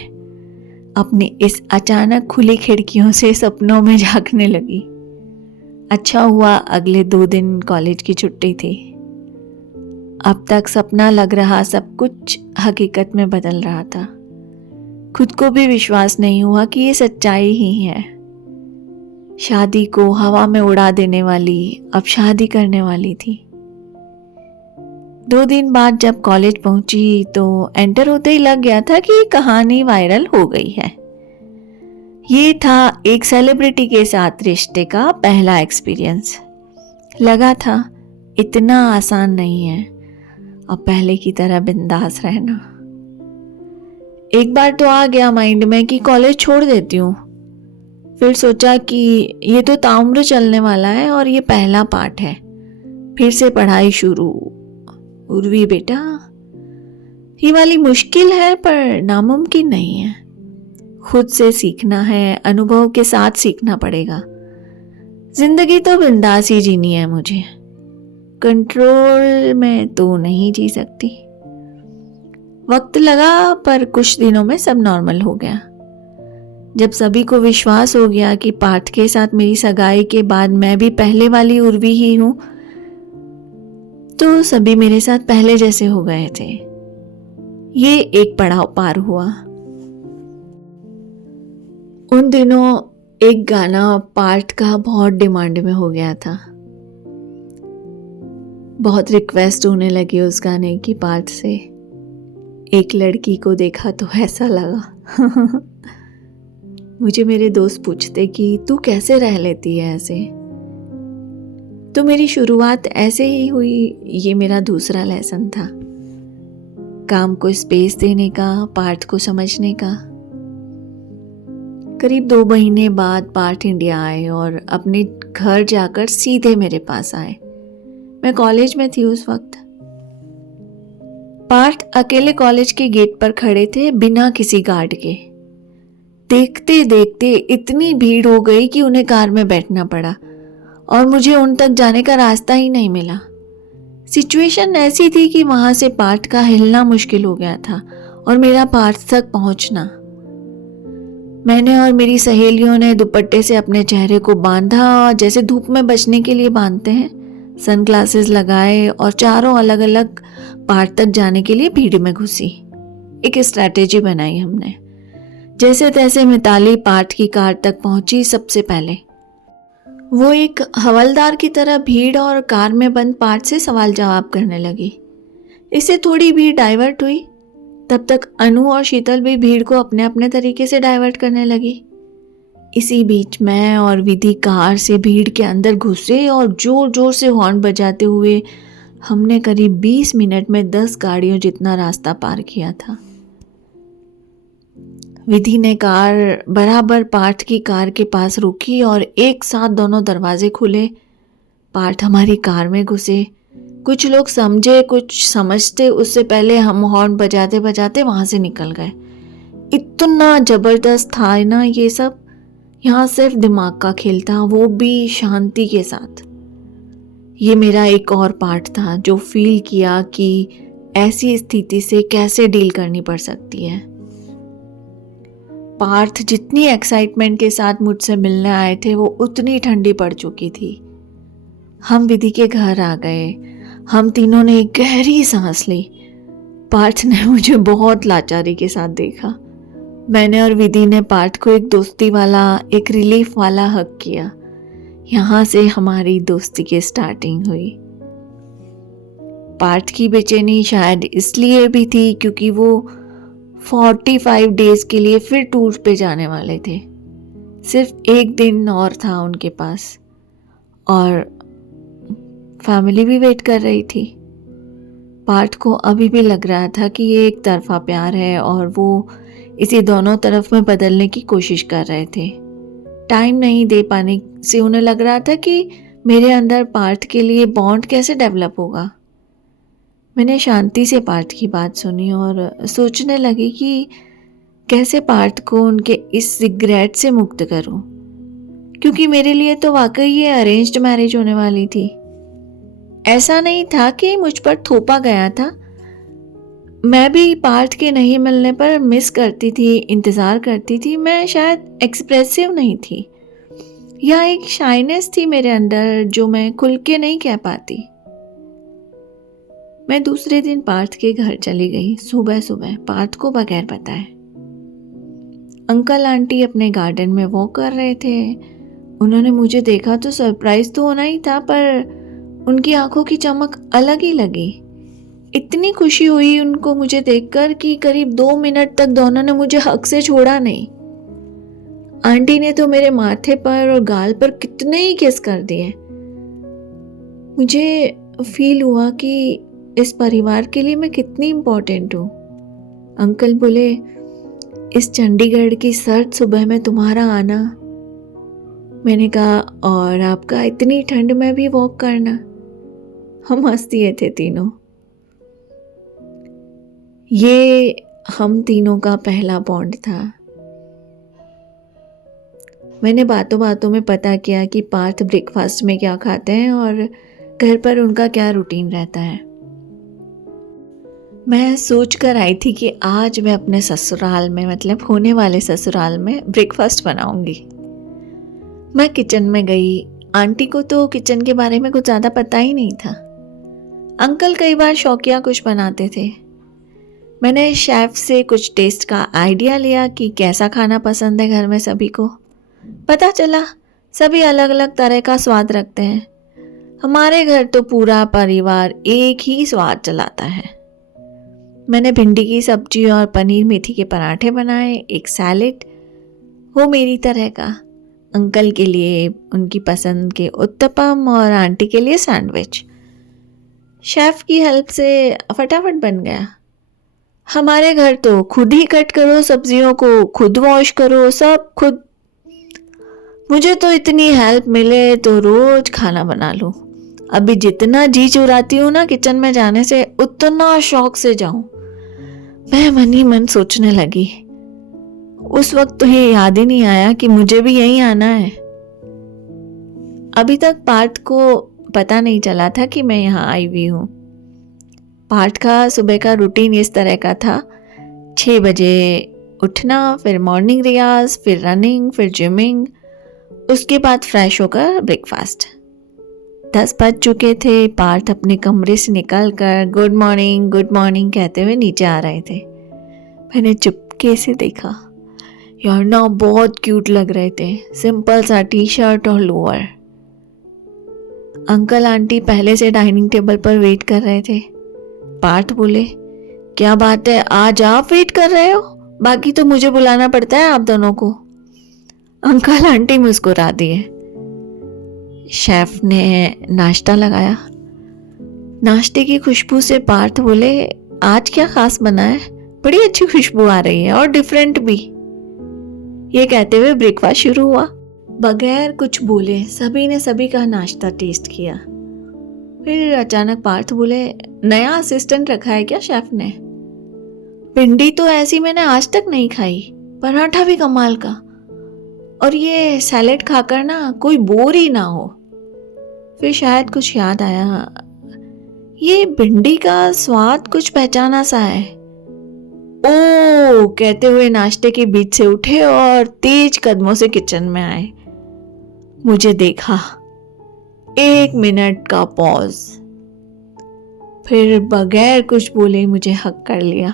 अपनी इस अचानक खुली खिड़कियों से सपनों में झांकने लगी। अच्छा हुआ अगले 2 दिन कॉलेज की छुट्टी थी। अब तक सपना लग रहा सब कुछ हकीकत में बदल रहा था। खुद को भी विश्वास नहीं हुआ कि ये सच्चाई ही है। शादी को हवा में उड़ा देने वाली अब शादी करने वाली थी। 2 दिन बाद जब कॉलेज पहुंची तो एंटर होते ही लग गया था कि कहानी वायरल हो गई है। ये था एक सेलिब्रिटी के साथ रिश्ते का पहला एक्सपीरियंस। लगा था इतना आसान नहीं है अब पहले की तरह बिंदास रहना। एक बार तो आ गया माइंड में कि कॉलेज छोड़ देती हूँ। फिर सोचा कि ये तो ताउम्र चलने वाला है और ये पहला पार्ट है, फिर से पढ़ाई शुरू। उर्वी बेटा, ये वाली मुश्किल है पर नामुमकिन नहीं है। खुद से सीखना है, अनुभव के साथ सीखना पड़ेगा। जिंदगी तो बिंदास ही जीनी है मुझे, कंट्रोल में तो नहीं जी सकती। वक्त लगा पर कुछ दिनों में सब नॉर्मल हो गया। जब सभी को विश्वास हो गया कि पार्थ के साथ मेरी सगाई के बाद मैं भी पहले वाली उर्वी ही हूं, तो सभी मेरे साथ पहले जैसे हो गए थे। ये एक पड़ाव पार हुआ। उन दिनों एक गाना पार्थ का बहुत डिमांड में हो गया था। बहुत रिक्वेस्ट होने लगी उस गाने की पार्थ से। एक लड़की को देखा तो ऐसा लगा मुझे मेरे दोस्त पूछते कि तू कैसे रह लेती है ऐसे। तो मेरी शुरुआत ऐसे ही हुई। ये मेरा दूसरा लेसन था, काम को स्पेस देने का, पार्थ को समझने का। करीब 2 महीने बाद पार्थ इंडिया आए और अपने घर जाकर सीधे मेरे पास आए। मैं कॉलेज में थी उस वक्त। पार्थ अकेले कॉलेज के गेट पर खड़े थे बिना किसी गार्ड के। देखते देखते इतनी भीड़ हो गई कि उन्हें कार में बैठना पड़ा और मुझे उन तक जाने का रास्ता ही नहीं मिला। सिचुएशन ऐसी थी कि वहां से पार्थ का हिलना मुश्किल हो गया था और मेरा पार्थ तक पहुंचना। मैंने और मेरी सहेलियों ने दुपट्टे से अपने चेहरे को बांधा, जैसे धूप में बचने के लिए बांधते हैं। सनग्लासेस लगाए और चारों अलग अलग पार्ट तक जाने के लिए भीड़ में घुसी। एक स्ट्रैटेजी बनाई हमने। जैसे तैसे मिताली पार्थ की कार तक पहुंची सबसे पहले। वो एक हवलदार की तरह भीड़ और कार में बंद पार्थ से सवाल जवाब करने लगी। इससे थोड़ी भीड़ डाइवर्ट हुई। तब तक अनु और शीतल भी भीड़ को अपने अपने तरीके से डाइवर्ट करने लगी। इसी बीच मैं और विधि कार से भीड़ के अंदर घुसे और जोर जोर से हॉर्न बजाते हुए हमने करीब 20 मिनट में 10 गाड़ियों जितना रास्ता पार किया था। विधि ने कार बराबर पार्थ की कार के पास रोकी और एक साथ दोनों दरवाजे खुले। पार्थ हमारी कार में घुसे। कुछ लोग समझे, कुछ समझते उससे पहले हम हॉर्न बजाते बजाते वहां से निकल गए। इतना जबरदस्त था ना ये सब। यहाँ सिर्फ दिमाग का खेल था, वो भी शांति के साथ। ये मेरा एक और पार्ट था जो फील किया कि ऐसी स्थिति से कैसे डील करनी पड़ सकती है। पार्थ जितनी एक्साइटमेंट के साथ मुझसे मिलने आए थे वो उतनी ठंडी पड़ चुकी थी। हम विधि के घर आ गए। हम तीनों ने एक गहरी सांस ली। पार्थ ने मुझे बहुत लाचारी के साथ देखा। मैंने और विधि ने पार्थ को एक दोस्ती वाला, एक रिलीफ वाला हग किया। यहाँ से हमारी दोस्ती की स्टार्टिंग हुई। पार्थ की बेचैनी शायद इसलिए भी थी क्योंकि वो 45 डेज के लिए फिर टूर पे जाने वाले थे। सिर्फ एक दिन और था उनके पास और फैमिली भी वेट कर रही थी। पार्थ को अभी भी लग रहा था कि ये एक तरफा प्यार है और वो इसे दोनों तरफ में बदलने की कोशिश कर रहे थे। टाइम नहीं दे पाने से उन्हें लग रहा था कि मेरे अंदर पार्थ के लिए बॉन्ड कैसे डेवलप होगा। मैंने शांति से पार्थ की बात सुनी और सोचने लगी कि कैसे पार्थ को उनके इस रिग्रेट से मुक्त करूं, क्योंकि मेरे लिए तो वाकई ये अरेंज्ड मैरिज होने वाली थी। ऐसा नहीं था कि मुझ पर थोपा गया था। मैं भी पार्थ के नहीं मिलने पर मिस करती थी, इंतज़ार करती थी। मैं शायद एक्सप्रेसिव नहीं थी या एक शाइनेस थी मेरे अंदर जो मैं खुल के नहीं कह पाती। मैं दूसरे दिन पार्थ के घर चली गई, सुबह सुबह, पार्थ को बगैर बताए। अंकल आंटी अपने गार्डन में वॉक कर रहे थे। उन्होंने मुझे देखा तो सरप्राइज तो होना ही था, पर उनकी आंखों की चमक अलग ही लगी। इतनी खुशी हुई उनको मुझे देखकर कि करीब 2 मिनट तक दोनों ने मुझे हक से छोड़ा नहीं। आंटी ने तो मेरे माथे पर और गाल पर कितने ही किस कर दिए। मुझे फील हुआ कि इस परिवार के लिए मैं कितनी इम्पोर्टेंट हूँ। अंकल बोले, इस चंडीगढ़ की सर्द सुबह में तुम्हारा आना। मैंने कहा, और आपका इतनी ठंड में भी वॉक करना। हम हंस दिए थे तीनों। ये हम तीनों का पहला बॉन्ड था। मैंने बातों बातों में पता किया कि पार्थ ब्रेकफास्ट में क्या खाते हैं और घर पर उनका क्या रूटीन रहता है। मैं सोच कर आई थी कि आज मैं अपने ससुराल में, मतलब होने वाले ससुराल में, ब्रेकफास्ट बनाऊंगी। मैं किचन में गई। आंटी को तो किचन के बारे में कुछ ज़्यादा पता ही नहीं था। अंकल कई बार शौकिया कुछ बनाते थे। मैंने शेफ से कुछ टेस्ट का आइडिया लिया कि कैसा खाना पसंद है घर में सभी को। पता चला सभी अलग अलग तरह का स्वाद रखते हैं। हमारे घर तो पूरा परिवार एक ही स्वाद चलाता है। मैंने भिंडी की सब्जी और पनीर मेथी के पराठे बनाए, एक सैलेड, वो मेरी तरह का, अंकल के लिए उनकी पसंद के उत्तपम और आंटी के लिए सैंडविच। शेफ की हेल्प से फटाफट बन गया। हमारे घर तो खुद ही कट करो सब्जियों को, खुद वॉश करो, सब खुद। मुझे तो इतनी हेल्प मिले तो रोज खाना बना लूं। अभी जितना जी चुराती हूँ ना किचन में जाने से, उतना शौक से जाऊं। मैं मन ही मन सोचने लगी। उस वक्त तो ये याद ही नहीं आया कि मुझे भी यहीं आना है। अभी तक पार्थ को पता नहीं चला था कि मैं यहाँ आई हुई हूँ। पार्थ का सुबह का रूटीन इस तरह का था: 6 बजे उठना, फिर मॉर्निंग रियाज, फिर रनिंग, फिर जिमिंग, उसके बाद फ्रेश होकर ब्रेकफास्ट। 10 बज चुके थे। पार्थ अपने कमरे से निकलकर गुड मॉर्निंग कहते हुए नीचे आ रहे थे। मैंने चुपके से देखा। यार ना, बहुत क्यूट लग रहे थे। सिंपल सा टी शर्ट और लोअर। अंकल आंटी पहले से डाइनिंग टेबल पर वेट कर रहे थे। पार्थ बोले, क्या बात है, आज आप वेट कर रहे हो? बाकी तो मुझे बुलाना पड़ता है आप दोनों को। अंकल आंटी मुस्कुरा दिए। शेफ ने नाश्ता लगाया। नाश्ते की खुशबू से पार्थ बोले, आज क्या खास बना है? बड़ी अच्छी खुशबू आ रही है और डिफरेंट भी। ये कहते हुए ब्रेकफास्ट शुरू हुआ। बगैर कुछ बोले सभी ने सभी का नाश्ता टेस्ट किया। फिर अचानक पार्थ बोले, नया असिस्टेंट रखा है क्या शेफ ने? भिंडी तो ऐसी मैंने आज तक नहीं खाई, पराठा भी कमाल का, और ये सैलेड खाकर ना कोई बोर ही ना हो। फिर शायद कुछ याद आया, ये भिंडी का स्वाद कुछ पहचाना सा है। ओ कहते हुए नाश्ते के बीच से उठे और तेज कदमों से किचन में आए। मुझे देखा। 1 मिनट का पॉज। फिर बगैर कुछ बोले मुझे हक कर लिया।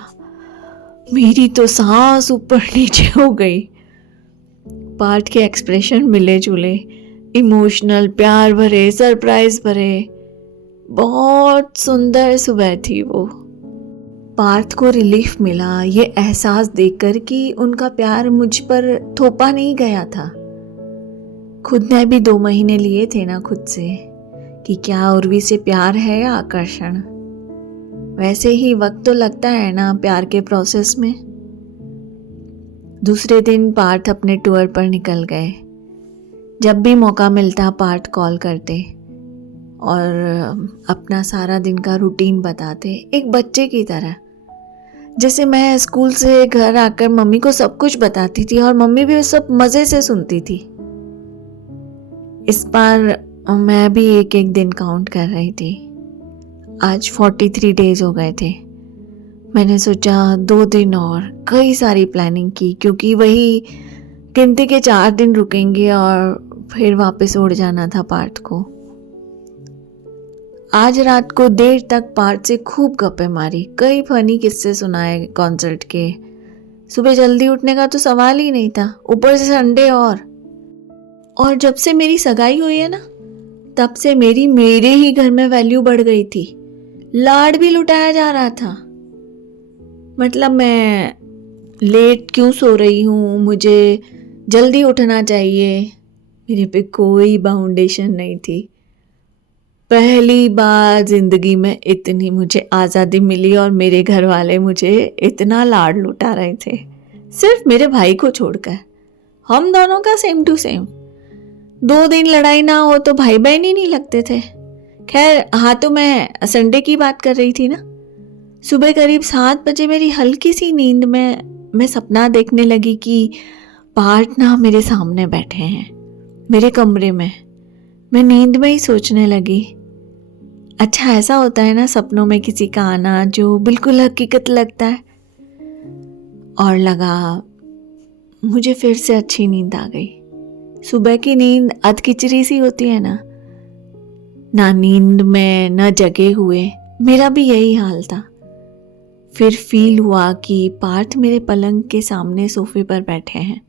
मेरी तो सांस ऊपर नीचे हो गई। पार्थ के एक्सप्रेशन मिले जुले, इमोशनल, प्यार भरे, सरप्राइज भरे। बहुत सुंदर सुबह थी वो। पार्थ को रिलीफ मिला ये एहसास देखकर कि उनका प्यार मुझ पर थोपा नहीं गया था। खुद ने भी 2 महीने लिए थे ना खुद से कि क्या उर्वी से प्यार है या आकर्षण। वैसे ही वक्त तो लगता है ना प्यार के प्रोसेस में। दूसरे दिन पार्थ अपने टूर पर निकल गए। जब भी मौका मिलता पार्थ कॉल करते और अपना सारा दिन का रूटीन बताते, एक बच्चे की तरह। जैसे मैं स्कूल से घर आकर मम्मी को सब कुछ बताती थी और मम्मी भी सब मज़े से सुनती थी। इस बार मैं भी एक एक दिन काउंट कर रही थी। आज 43 डेज हो गए थे। मैंने सोचा 2 दिन और, कई सारी प्लानिंग की, क्योंकि वही गिनती के 4 दिन रुकेंगे और फिर वापस उड़ जाना था पार्थ को। आज रात को देर तक पार्थ से खूब गप्पे मारी, कई फनी किस्से सुनाए कॉन्सर्ट के। सुबह जल्दी उठने का तो सवाल ही नहीं था, ऊपर से संडे। और जब से मेरी सगाई हुई है ना, तब से मेरे ही घर में वैल्यू बढ़ गई थी। लाड भी लुटाया जा रहा था। मतलब मैं लेट क्यों सो रही हूँ, मुझे जल्दी उठना चाहिए, मेरे पे कोई बाउंडेशन नहीं थी। पहली बार जिंदगी में इतनी मुझे आज़ादी मिली और मेरे घर वाले मुझे इतना लाड लुटा रहे थे, सिर्फ मेरे भाई को छोड़कर। हम दोनों का सेम टू सेम। 2 दिन लड़ाई ना हो तो भाई बहन ही नहीं लगते थे। खैर, हाँ, तो मैं संडे की बात कर रही थी ना। सुबह करीब 7 बजे मेरी हल्की सी नींद में मैं सपना देखने लगी कि पार्थ ना मेरे सामने बैठे हैं, मेरे कमरे में। मैं नींद में ही सोचने लगी, अच्छा ऐसा होता है ना सपनों में किसी का आना जो बिल्कुल हकीकत लगता है। और लगा मुझे फिर से अच्छी नींद आ गई। सुबह की नींद अधकिचरी सी होती है ना नींद में न जगे हुए। मेरा भी यही हाल था। फिर फील हुआ कि पार्थ मेरे पलंग के सामने सोफे पर बैठे हैं।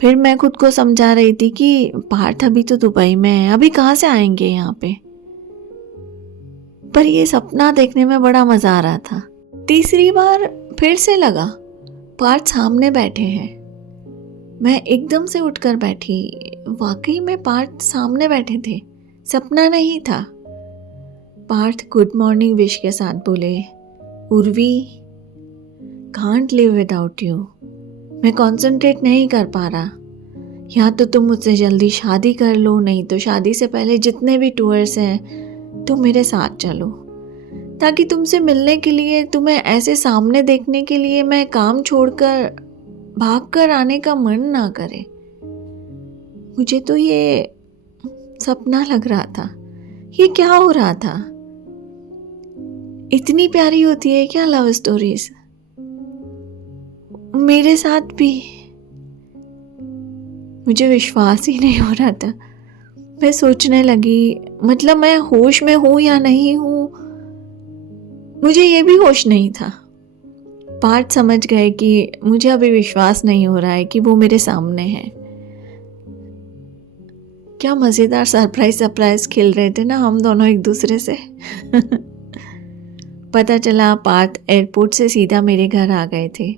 फिर मैं खुद को समझा रही थी कि पार्थ अभी तो दुबई में है, अभी कहाँ से आएंगे यहाँ पे। पर ये सपना देखने में बड़ा मजा आ रहा था। तीसरी बार फिर से लगा पार्थ सामने बैठे हैं। मैं एकदम से उठकर बैठी। वाकई में पार्थ सामने बैठे थे, सपना नहीं था। पार्थ गुड मॉर्निंग विश के साथ बोले, Urvi, can't live without you. मैं कंसंट्रेट नहीं कर पा रहा। या तो तुम मुझसे जल्दी शादी कर लो, नहीं तो शादी से पहले जितने भी टूर्स हैं तुम मेरे साथ चलो, ताकि तुमसे मिलने के लिए, तुम्हें ऐसे सामने देखने के लिए मैं काम छोड़कर भागकर आने का मन ना करे। मुझे तो ये सपना लग रहा था। ये क्या हो रहा था? इतनी प्यारी होती है क्या लव स्टोरीज? मेरे साथ भी। मुझे विश्वास ही नहीं हो रहा था। मैं सोचने लगी, मतलब मैं होश में हूं या नहीं हूं, मुझे ये भी होश नहीं था। पार्थ समझ गए कि मुझे अभी विश्वास नहीं हो रहा है कि वो मेरे सामने है। क्या मज़ेदार सरप्राइज खेल रहे थे ना हम दोनों एक दूसरे से। पता चला पार्थ एयरपोर्ट से सीधा मेरे घर आ गए थे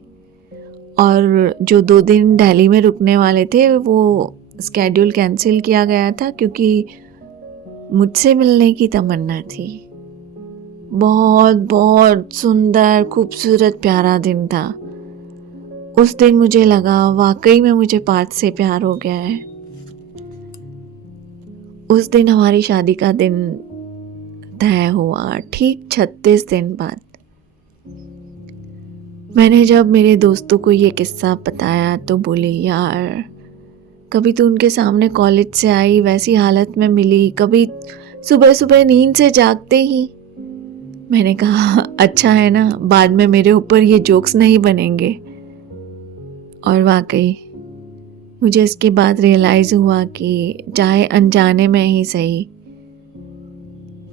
और जो 2 दिन दिल्ली में रुकने वाले थे वो स्केड्यूल कैंसिल किया गया था, क्योंकि मुझसे मिलने की तमन्ना थी। बहुत बहुत सुंदर, खूबसूरत, प्यारा दिन था। उस दिन मुझे लगा वाकई में मुझे पार्थ से प्यार हो गया है। उस दिन हमारी शादी का दिन तय हुआ, ठीक 36 दिन बाद। मैंने जब मेरे दोस्तों को ये किस्सा बताया तो बोली, यार कभी तो उनके सामने कॉलेज से आई वैसी हालत में मिली, कभी सुबह सुबह नींद से जागते ही। मैंने कहा अच्छा है ना, बाद में मेरे ऊपर ये जोक्स नहीं बनेंगे। और वाकई मुझे इसके बाद रियलाइज़ हुआ कि चाहे अनजाने में ही सही,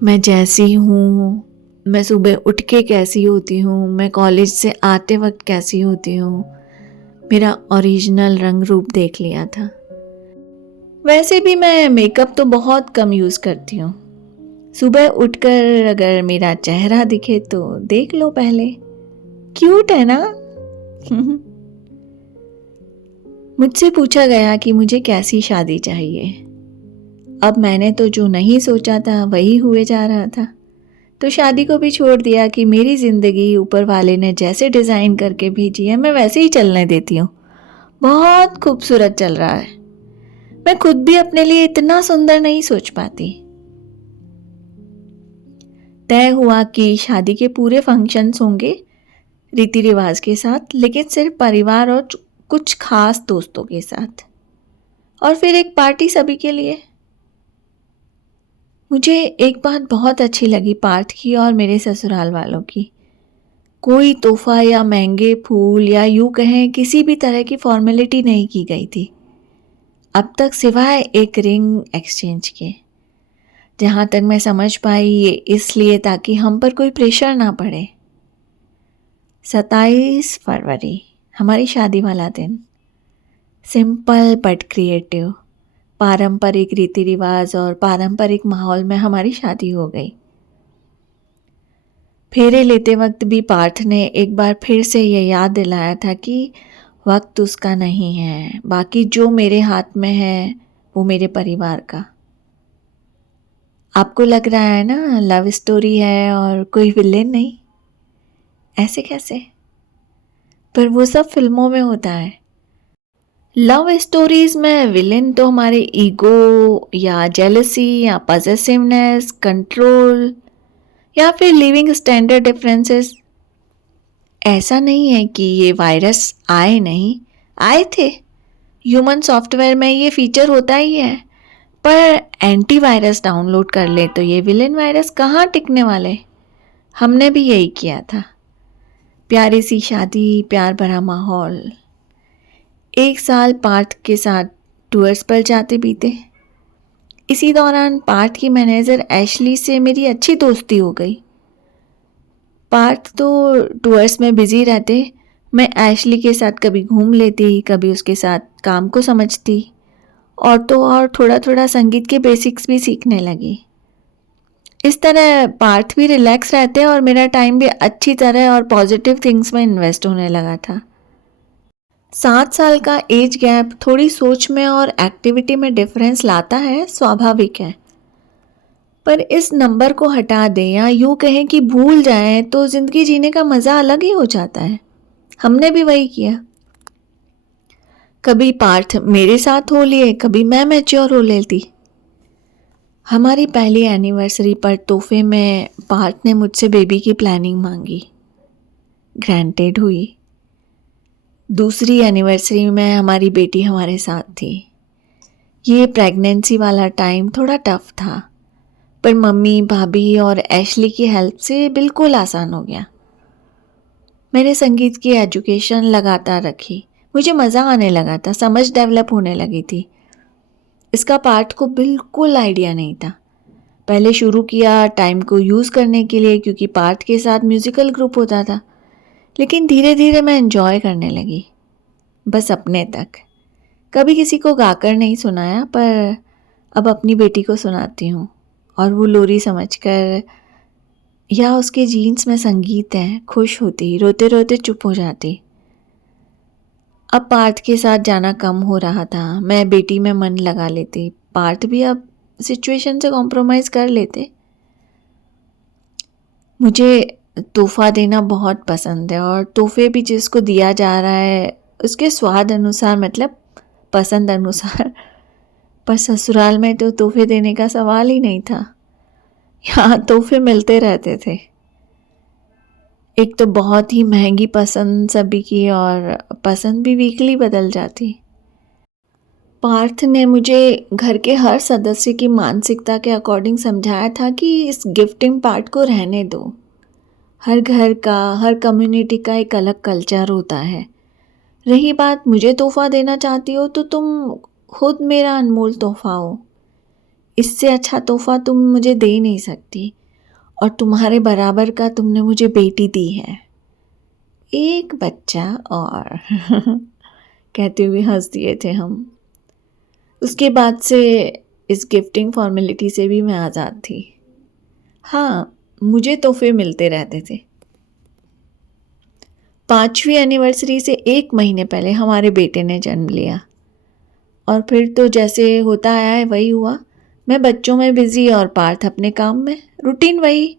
मैं जैसी हूँ, मैं सुबह उठ के कैसी होती हूँ, मैं कॉलेज से आते वक्त कैसी होती हूँ, मेरा ओरिजिनल रंग रूप देख लिया था। वैसे भी मैं मेकअप तो बहुत कम यूज़ करती हूँ। सुबह उठकर अगर मेरा चेहरा दिखे तो देख लो पहले, क्यूट है ना। मुझसे पूछा गया कि मुझे कैसी शादी चाहिए। अब मैंने तो जो नहीं सोचा था वही हुए जा रहा था। तो शादी को भी छोड़ दिया कि मेरी ज़िंदगी ऊपर वाले ने जैसे डिज़ाइन करके भेजी है मैं वैसे ही चलने देती हूँ। बहुत खूबसूरत चल रहा है। मैं खुद भी अपने लिए इतना सुंदर नहीं सोच पाती। तय हुआ कि शादी के पूरे फंक्शंस होंगे रीति रिवाज के साथ, लेकिन सिर्फ परिवार और कुछ खास दोस्तों के साथ, और फिर एक पार्टी सभी के लिए। मुझे एक बात बहुत अच्छी लगी पार्थ की और मेरे ससुराल वालों की। कोई तोहफा या महंगे फूल या यूं कहें किसी भी तरह की फॉर्मेलिटी नहीं की गई थी अब तक, सिवाय एक रिंग एक्सचेंज के। जहाँ तक मैं समझ पाई ये इसलिए ताकि हम पर कोई प्रेशर ना पड़े। 27 फरवरी हमारी शादी वाला दिन। सिंपल बट क्रिएटिव, पारंपरिक रीति रिवाज और पारंपरिक माहौल में हमारी शादी हो गई। फेरे लेते वक्त भी पार्थ ने एक बार फिर से ये याद दिलाया था कि वक्त उसका नहीं है, बाकी जो मेरे हाथ में है वो मेरे परिवार का। आपको लग रहा है ना लव स्टोरी है और कोई विलेन नहीं, ऐसे कैसे? पर वो सब फिल्मों में होता है। लव स्टोरीज में विलेन तो हमारे ईगो या जेलसी या पॉसेसिवनेस, कंट्रोल या फिर लिविंग स्टैंडर्ड डिफरेंसेस। ऐसा नहीं है कि ये वायरस आए नहीं, आए थे। ह्यूमन सॉफ्टवेयर में ये फीचर होता ही है, पर एंटीवायरस डाउनलोड कर ले तो ये विलेन वायरस कहाँ टिकने वाले। हमने भी यही किया था। प्यारी सी शादी, प्यार भरा माहौल। 1 साल पार्थ के साथ टूर्स पर जाते बीते। इसी दौरान पार्थ की मैनेजर एशली से मेरी अच्छी दोस्ती हो गई। पार्थ तो टूर्स में बिजी रहते, मैं एशली के साथ कभी घूम लेती, कभी उसके साथ काम को समझती, और तो और थोड़ा थोड़ा संगीत के बेसिक्स भी सीखने लगी। इस तरह पार्थ भी रिलैक्स रहते और मेरा टाइम भी अच्छी तरह और पॉजिटिव थिंग्स में इन्वेस्ट होने लगा था। 7 साल का एज गैप थोड़ी सोच में और एक्टिविटी में डिफरेंस लाता है, स्वाभाविक है। पर इस नंबर को हटा दें या यूँ कहें कि भूल जाएं तो ज़िंदगी जीने का मज़ा अलग ही हो जाता है। हमने भी वही किया। कभी पार्थ मेरे साथ हो लिए, कभी मैं मैच्योर हो लेती। हमारी पहली एनिवर्सरी पर तोहफे में पार्थ ने मुझसे बेबी की प्लानिंग मांगी, ग्रांटेड हुई। दूसरी एनिवर्सरी में हमारी बेटी हमारे साथ थी। ये प्रेगनेंसी वाला टाइम थोड़ा टफ था, पर मम्मी, भाभी और एशली की हेल्प से बिल्कुल आसान हो गया। मैंने संगीत की एजुकेशन लगातार रखी। मुझे मज़ा आने लगा था, समझ डेवलप होने लगी थी। इसका पार्ट को बिल्कुल आइडिया नहीं था। पहले शुरू किया टाइम को यूज़ करने के लिए क्योंकि पार्थ के साथ म्यूज़िकल ग्रुप होता था, लेकिन धीरे धीरे मैं एंजॉय करने लगी, बस अपने तक। कभी किसी को गाकर नहीं सुनाया, पर अब अपनी बेटी को सुनाती हूँ और वो लोरी समझकर या उसके जीन्स में संगीत है खुश होती, रोते रोते चुप हो जाती। अब पार्थ के साथ जाना कम हो रहा था, मैं बेटी में मन लगा लेती। पार्थ भी अब सिचुएशन से कॉम्प्रोमाइज़ कर लेते। मुझे तोहफा देना बहुत पसंद है और तोहफे भी जिसको दिया जा रहा है उसके स्वाद अनुसार, मतलब पसंद अनुसार। पर ससुराल में तो तोहफे देने का सवाल ही नहीं था। यहाँ तोहफे मिलते रहते थे। एक तो बहुत ही महंगी पसंद सभी की, और पसंद भी वीकली बदल जाती। पार्थ ने मुझे घर के हर सदस्य की मानसिकता के अकॉर्डिंग समझाया था कि इस गिफ्टिंग पार्ट को रहने दो। हर घर का, हर कम्युनिटी का एक अलग कल्चर होता है। रही बात मुझे तोहफा देना चाहती हो तो तुम खुद मेरा अनमोल तोहफा हो। इससे अच्छा तोहफा तुम मुझे दे नहीं सकती, और तुम्हारे बराबर का तुमने मुझे बेटी दी है, एक बच्चा और कहते हुए हंस दिए थे हम। उसके बाद से इस गिफ्टिंग फॉर्मेलिटी से भी मैं आज़ाद थी। हाँ, मुझे तोहफे मिलते रहते थे। 5वीं एनिवर्सरी से 1 महीने पहले हमारे बेटे ने जन्म लिया, और फिर तो जैसे होता आया है वही हुआ। मैं बच्चों में बिजी और पार्थ अपने काम में, रूटीन वही।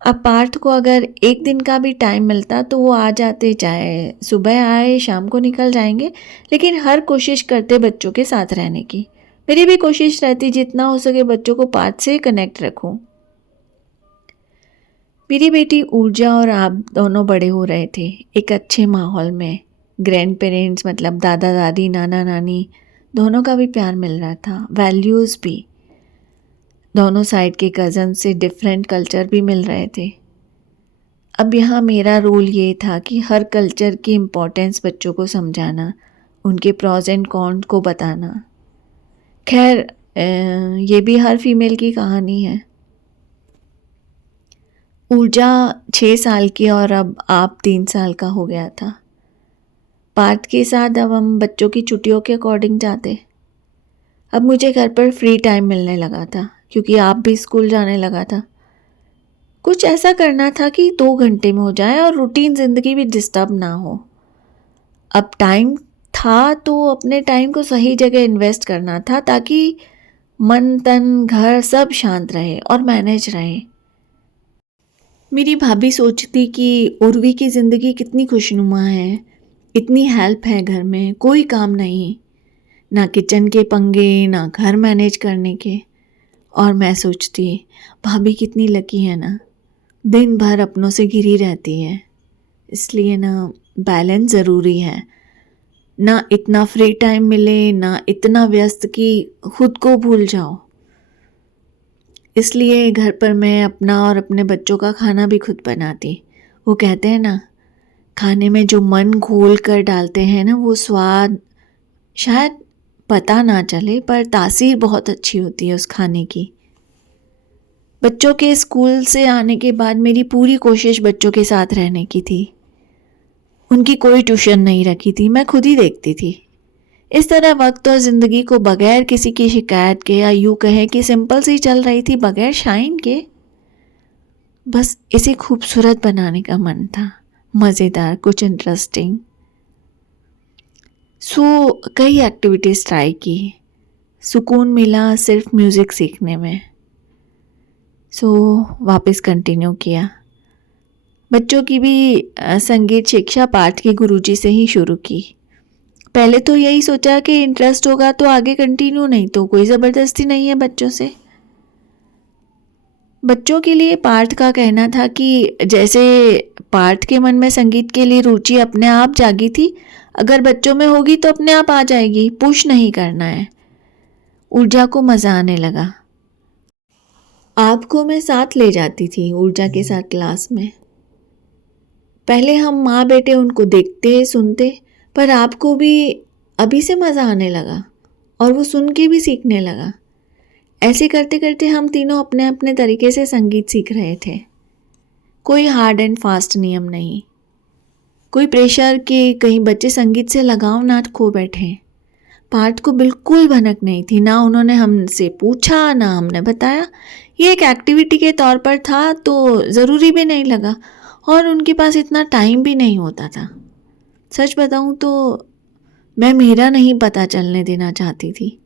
अब पार्थ को अगर एक दिन का भी टाइम मिलता तो वो आ जाते, चाहे सुबह आए शाम को निकल जाएंगे, लेकिन हर कोशिश करते बच्चों के साथ रहने की। मेरी भी कोशिश रहती जितना हो सके बच्चों को पार्थ से कनेक्ट रखूं। मेरी बेटी ऊर्जा और आप दोनों बड़े हो रहे थे एक अच्छे माहौल में। ग्रैंड पेरेंट्स मतलब दादा दादी नाना नानी दोनों का भी प्यार मिल रहा था, वैल्यूज़ भी। दोनों साइड के कज़न से डिफरेंट कल्चर भी मिल रहे थे। अब यहाँ मेरा रोल ये था कि हर कल्चर की इम्पोर्टेंस बच्चों को समझाना, उनके प्रॉज एंड कॉन्स को बताना। खैर ये भी हर फीमेल की कहानी है। ऊर्जा 6 साल की और अब आप 3 साल का हो गया था। पार्थ के साथ अब हम बच्चों की छुट्टियों के अकॉर्डिंग जाते। अब मुझे घर पर फ्री टाइम मिलने लगा था क्योंकि आप भी स्कूल जाने लगा था। कुछ ऐसा करना था कि 2 घंटे में हो जाए और रूटीन ज़िंदगी भी डिस्टर्ब ना हो। अब टाइम था तो अपने टाइम को सही जगह इन्वेस्ट करना था ताकि मन तन घर सब शांत रहे और मैनेज रहे। मेरी भाभी सोचती कि उर्वी की ज़िंदगी कितनी खुशनुमा है, इतनी हेल्प है घर में, कोई काम नहीं, ना किचन के पंगे ना घर मैनेज करने के। और मैं सोचती भाभी कितनी लकी है ना, दिन भर अपनों से घिरी रहती है। इसलिए ना बैलेंस ज़रूरी है, ना इतना फ्री टाइम मिले ना इतना व्यस्त कि खुद को भूल जाओ। इसलिए घर पर मैं अपना और अपने बच्चों का खाना भी खुद बनाती। वो कहते हैं ना, खाने में जो मन घोल कर डालते हैं ना वो स्वाद शायद पता ना चले पर तासीर बहुत अच्छी होती है उस खाने की। बच्चों के स्कूल से आने के बाद मेरी पूरी कोशिश बच्चों के साथ रहने की थी। उनकी कोई ट्यूशन नहीं रखी थी, मैं खुद ही देखती थी। इस तरह वक्त और ज़िंदगी को बगैर किसी की शिकायत के या यूँ कहें कि सिंपल सी चल रही थी, बगैर शाइन के। बस इसे खूबसूरत बनाने का मन था, मज़ेदार, कुछ इंटरेस्टिंग। कई एक्टिविटीज़ ट्राई की। सुकून मिला सिर्फ म्यूज़िक सीखने में। वापस कंटिन्यू किया। बच्चों की भी संगीत शिक्षा पाठ के गुरुजी से ही शुरू की। पहले तो यही सोचा कि इंटरेस्ट होगा तो आगे कंटिन्यू, नहीं तो कोई ज़बरदस्ती नहीं है बच्चों से। बच्चों के लिए पार्थ का कहना था कि जैसे पार्थ के मन में संगीत के लिए रुचि अपने आप जागी थी, अगर बच्चों में होगी तो अपने आप आ जाएगी, पुश नहीं करना है। ऊर्जा को मज़ा आने लगा। आपको मैं साथ ले जाती थी ऊर्जा के साथ क्लास में। पहले हम माँ बेटे उनको देखते सुनते, पर आपको भी अभी से मज़ा आने लगा और वो सुन के भी सीखने लगा। ऐसे करते करते हम तीनों अपने अपने तरीके से संगीत सीख रहे थे। कोई हार्ड एंड फास्ट नियम नहीं, कोई प्रेशर कि कहीं बच्चे संगीत से लगाव ना खो बैठे। पार्थ को बिल्कुल भनक नहीं थी, ना उन्होंने हमसे पूछा ना हमने बताया। ये एक एक्टिविटी के तौर पर था तो ज़रूरी भी नहीं लगा और उनके पास इतना टाइम भी नहीं होता था। सच बताऊं तो मैं मेरा नहीं पता चलने देना चाहती थी।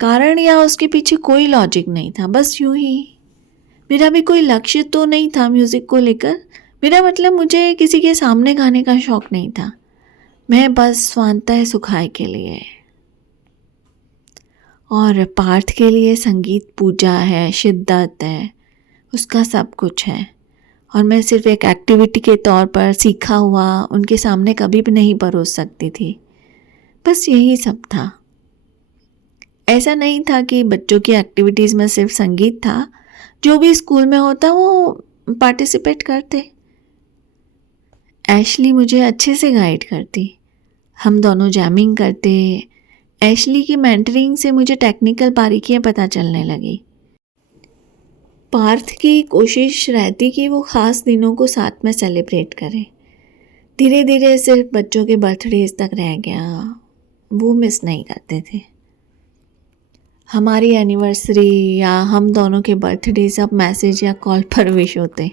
कारण या उसके पीछे कोई लॉजिक नहीं था, बस यूं ही। मेरा भी कोई लक्ष्य तो नहीं था म्यूज़िक को लेकर। मेरा मतलब मुझे किसी के सामने गाने का शौक़ नहीं था। मैं बस स्वांतः सुखाय के लिए। और पार्थ के लिए संगीत पूजा है, शिद्दत है, उसका सब कुछ है। और मैं सिर्फ एक एक्टिविटी के तौर पर सीखा हुआ उनके सामने कभी भी नहीं परोस सकती थी। बस यही सब था। ऐसा नहीं था कि बच्चों की एक्टिविटीज़ में सिर्फ संगीत था, जो भी स्कूल में होता वो पार्टिसिपेट करते। एशली मुझे अच्छे से गाइड करती, हम दोनों जैमिंग करते। एशली की मेंटरिंग से मुझे टेक्निकल बारीकियां पता चलने लगी। पार्थ की कोशिश रहती कि वो ख़ास दिनों को साथ में सेलिब्रेट करें। धीरे धीरे सिर्फ बच्चों के बर्थडेज तक रह गया, वो मिस नहीं करते थे। हमारी एनिवर्सरी या हम दोनों के बर्थडे सब मैसेज या कॉल पर विश होते।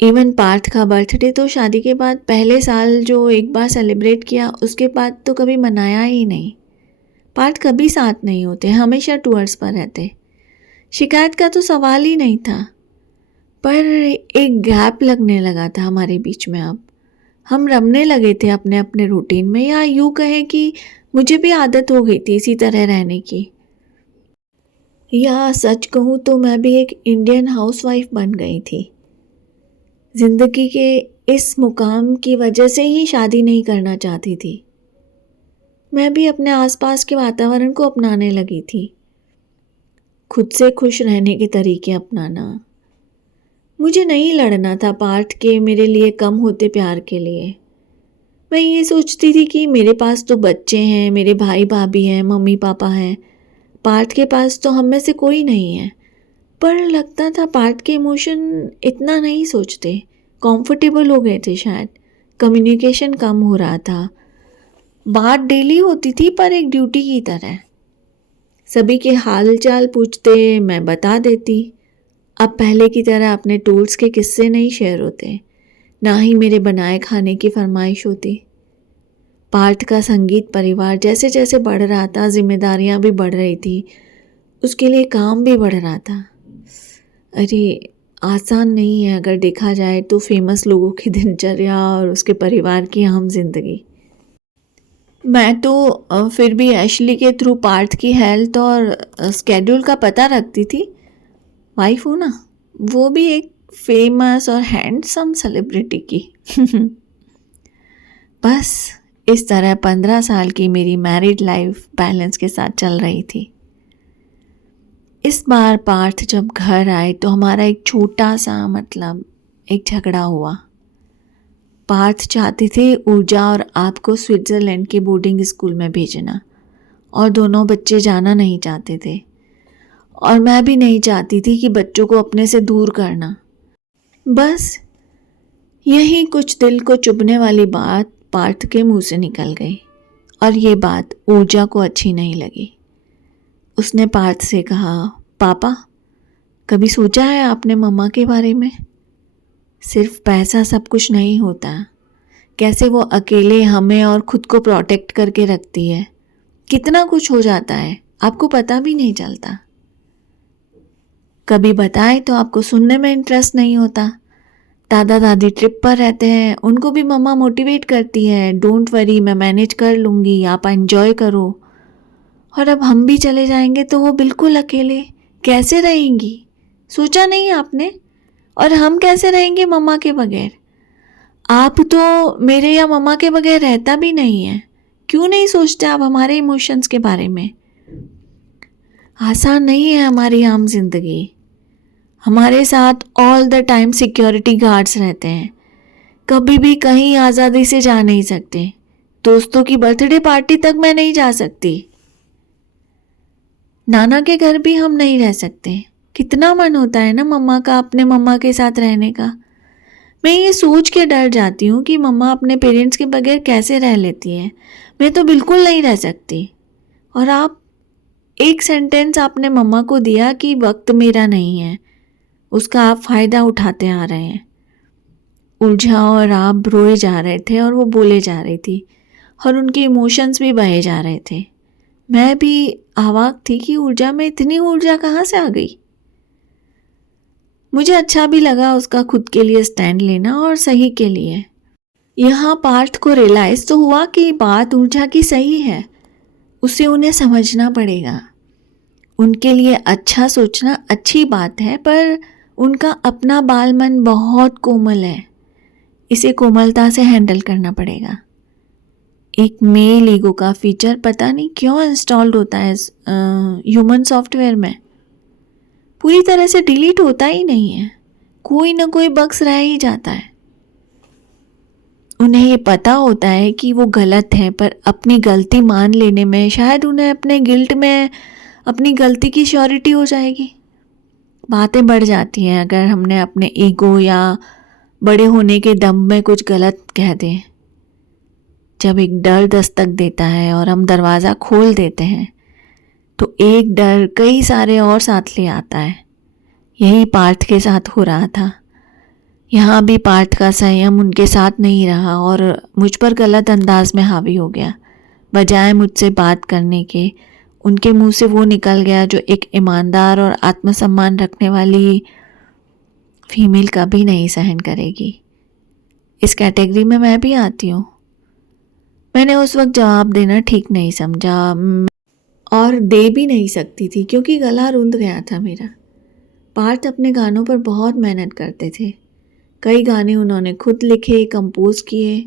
इवन पार्थ का बर्थडे तो शादी के बाद पहले साल जो एक बार सेलिब्रेट किया, उसके बाद तो कभी मनाया ही नहीं। पार्थ कभी साथ नहीं होते, हमेशा टूर्स पर रहते। शिकायत का तो सवाल ही नहीं था। पर एक गैप लगने लगा था हमारे बीच में। अब हम रमने लगे थे अपने अपने रूटीन में, या यूँ कहें कि मुझे भी आदत हो गई थी इसी तरह रहने की। या सच कहूँ तो मैं भी एक इंडियन हाउसवाइफ बन गई थी। ज़िंदगी के इस मुकाम की वजह से ही शादी नहीं करना चाहती थी। मैं भी अपने आसपास के वातावरण को अपनाने लगी थी, खुद से खुश रहने के तरीके अपनाना। मुझे नहीं लड़ना था पार्थ के मेरे लिए कम होते प्यार के लिए। मैं ये सोचती थी कि मेरे पास तो बच्चे हैं, मेरे भाई भाभी हैं, मम्मी पापा हैं। पार्थ के पास तो हम में से कोई नहीं है। पर लगता था पार्थ के इमोशन इतना नहीं सोचते, कंफर्टेबल हो गए थे शायद। कम्युनिकेशन कम हो रहा था, बात डेली होती थी पर एक ड्यूटी की तरह। सभी के हाल चाल पूछते, मैं बता देती। अब पहले की तरह अपने टूर्स के किस्से नहीं शेयर होते, ना ही मेरे बनाए खाने की फरमाइश होती। पार्थ का संगीत परिवार जैसे जैसे बढ़ रहा था, जिम्मेदारियां भी बढ़ रही थी, उसके लिए काम भी बढ़ रहा था। अरे आसान नहीं है अगर देखा जाए तो फेमस लोगों की दिनचर्या और उसके परिवार की आम जिंदगी। मैं तो फिर भी एशली के थ्रू पार्थ की हेल्थ और स्केड्यूल का पता रखती थी। वाइफ हूँ ना, वो भी एक फेमस और हैंडसम सेलिब्रिटी की। बस इस तरह 15 साल की मेरी मैरिड लाइफ बैलेंस के साथ चल रही थी। इस बार पार्थ जब घर आए तो हमारा एक छोटा सा एक झगड़ा हुआ। पार्थ चाहते थे ऊर्जा और आपको स्विट्ज़रलैंड के बोर्डिंग स्कूल में भेजना, और दोनों बच्चे जाना नहीं चाहते थे। और मैं भी नहीं चाहती थी कि बच्चों को अपने से दूर करना। बस यही कुछ दिल को चुभने वाली बात पार्थ के मुंह से निकल गई, और ये बात ऊर्जा को अच्छी नहीं लगी। उसने पार्थ से कहा, पापा कभी सोचा है आपने मम्मा के बारे में? सिर्फ पैसा सब कुछ नहीं होता, कैसे वो अकेले हमें और खुद को प्रोटेक्ट करके रखती है। कितना कुछ हो जाता है, आपको पता भी नहीं चलता। कभी बताए तो आपको सुनने में इंटरेस्ट नहीं होता। दादा दादी ट्रिप पर रहते हैं, उनको भी मम्मा मोटिवेट करती है, डोंट वरी मैं मैनेज कर लूँगी, आप एंजॉय करो। और अब हम भी चले जाएंगे तो वो बिल्कुल अकेले कैसे रहेंगी? सोचा नहीं आपने? और हम कैसे रहेंगे मम्मा के बगैर? आप तो मेरे या मम्मा के बगैर रहता भी नहीं है। क्यों नहीं सोचते आप हमारे इमोशंस के बारे में? आसान नहीं है हमारी आम जिंदगी। हमारे साथ all the time security guards रहते हैं, कभी भी कहीं आज़ादी से जा नहीं सकते। दोस्तों की बर्थडे पार्टी तक मैं नहीं जा सकती। नाना के घर भी हम नहीं रह सकते। कितना मन होता है ना मम्मा का अपने मम्मा के साथ रहने का। मैं ये सोच के डर जाती हूँ कि मम्मा अपने पेरेंट्स के बगैर कैसे रह लेती हैं। मैं तो बिल्कुल नहीं रह सकती। और आप एक सेंटेंस आपने मम्मा को दिया कि वक्त मेरा नहीं है, उसका आप फ़ायदा उठाते आ रहे हैं। उलझा और आप रोए जा रहे थे और वो बोले जा रही थी, और उनके इमोशंस भी बहे जा रहे थे। मैं भी अवाक थी कि ऊर्जा में इतनी ऊर्जा कहाँ से आ गई। मुझे अच्छा भी लगा उसका खुद के लिए स्टैंड लेना, और सही के लिए। यहाँ पार्थ को रियलाइज़ तो हुआ कि बात ऊर्जा की सही है, उसे उन्हें समझना पड़ेगा। उनके लिए अच्छा सोचना अच्छी बात है, पर उनका अपना बाल मन बहुत कोमल है, इसे कोमलता से हैंडल करना पड़ेगा। एक मेल ईगो का फीचर पता नहीं क्यों इंस्टॉल्ड होता है ह्यूमन सॉफ्टवेयर में, पूरी तरह से डिलीट होता ही नहीं है, कोई ना कोई बग्स रह ही जाता है। उन्हें ये पता होता है कि वो गलत है, पर अपनी गलती मान लेने में शायद उन्हें अपने गिल्ट में अपनी गलती की श्योरिटी हो जाएगी। बातें बढ़ जाती हैं अगर हमने अपने ईगो या बड़े होने के दम में कुछ गलत कह दें। जब एक डर दस्तक देता है और हम दरवाज़ा खोल देते हैं तो एक डर कई सारे और साथ ले आता है। यही पार्थ के साथ हो रहा था। यहाँ भी पार्थ का संयम उनके साथ नहीं रहा और मुझ पर गलत अंदाज में हावी हो गया। बजाय मुझसे बात करने के उनके मुंह से वो निकल गया जो एक ईमानदार और आत्मसम्मान रखने वाली फीमेल कभी नहीं सहन करेगी। इस कैटेगरी में मैं भी आती हूँ। मैंने उस वक्त जवाब देना ठीक नहीं समझा और दे भी नहीं सकती थी क्योंकि गला रुंध गया था मेरा। पार्थ अपने गानों पर बहुत मेहनत करते थे। कई गाने उन्होंने खुद लिखे, कंपोज किए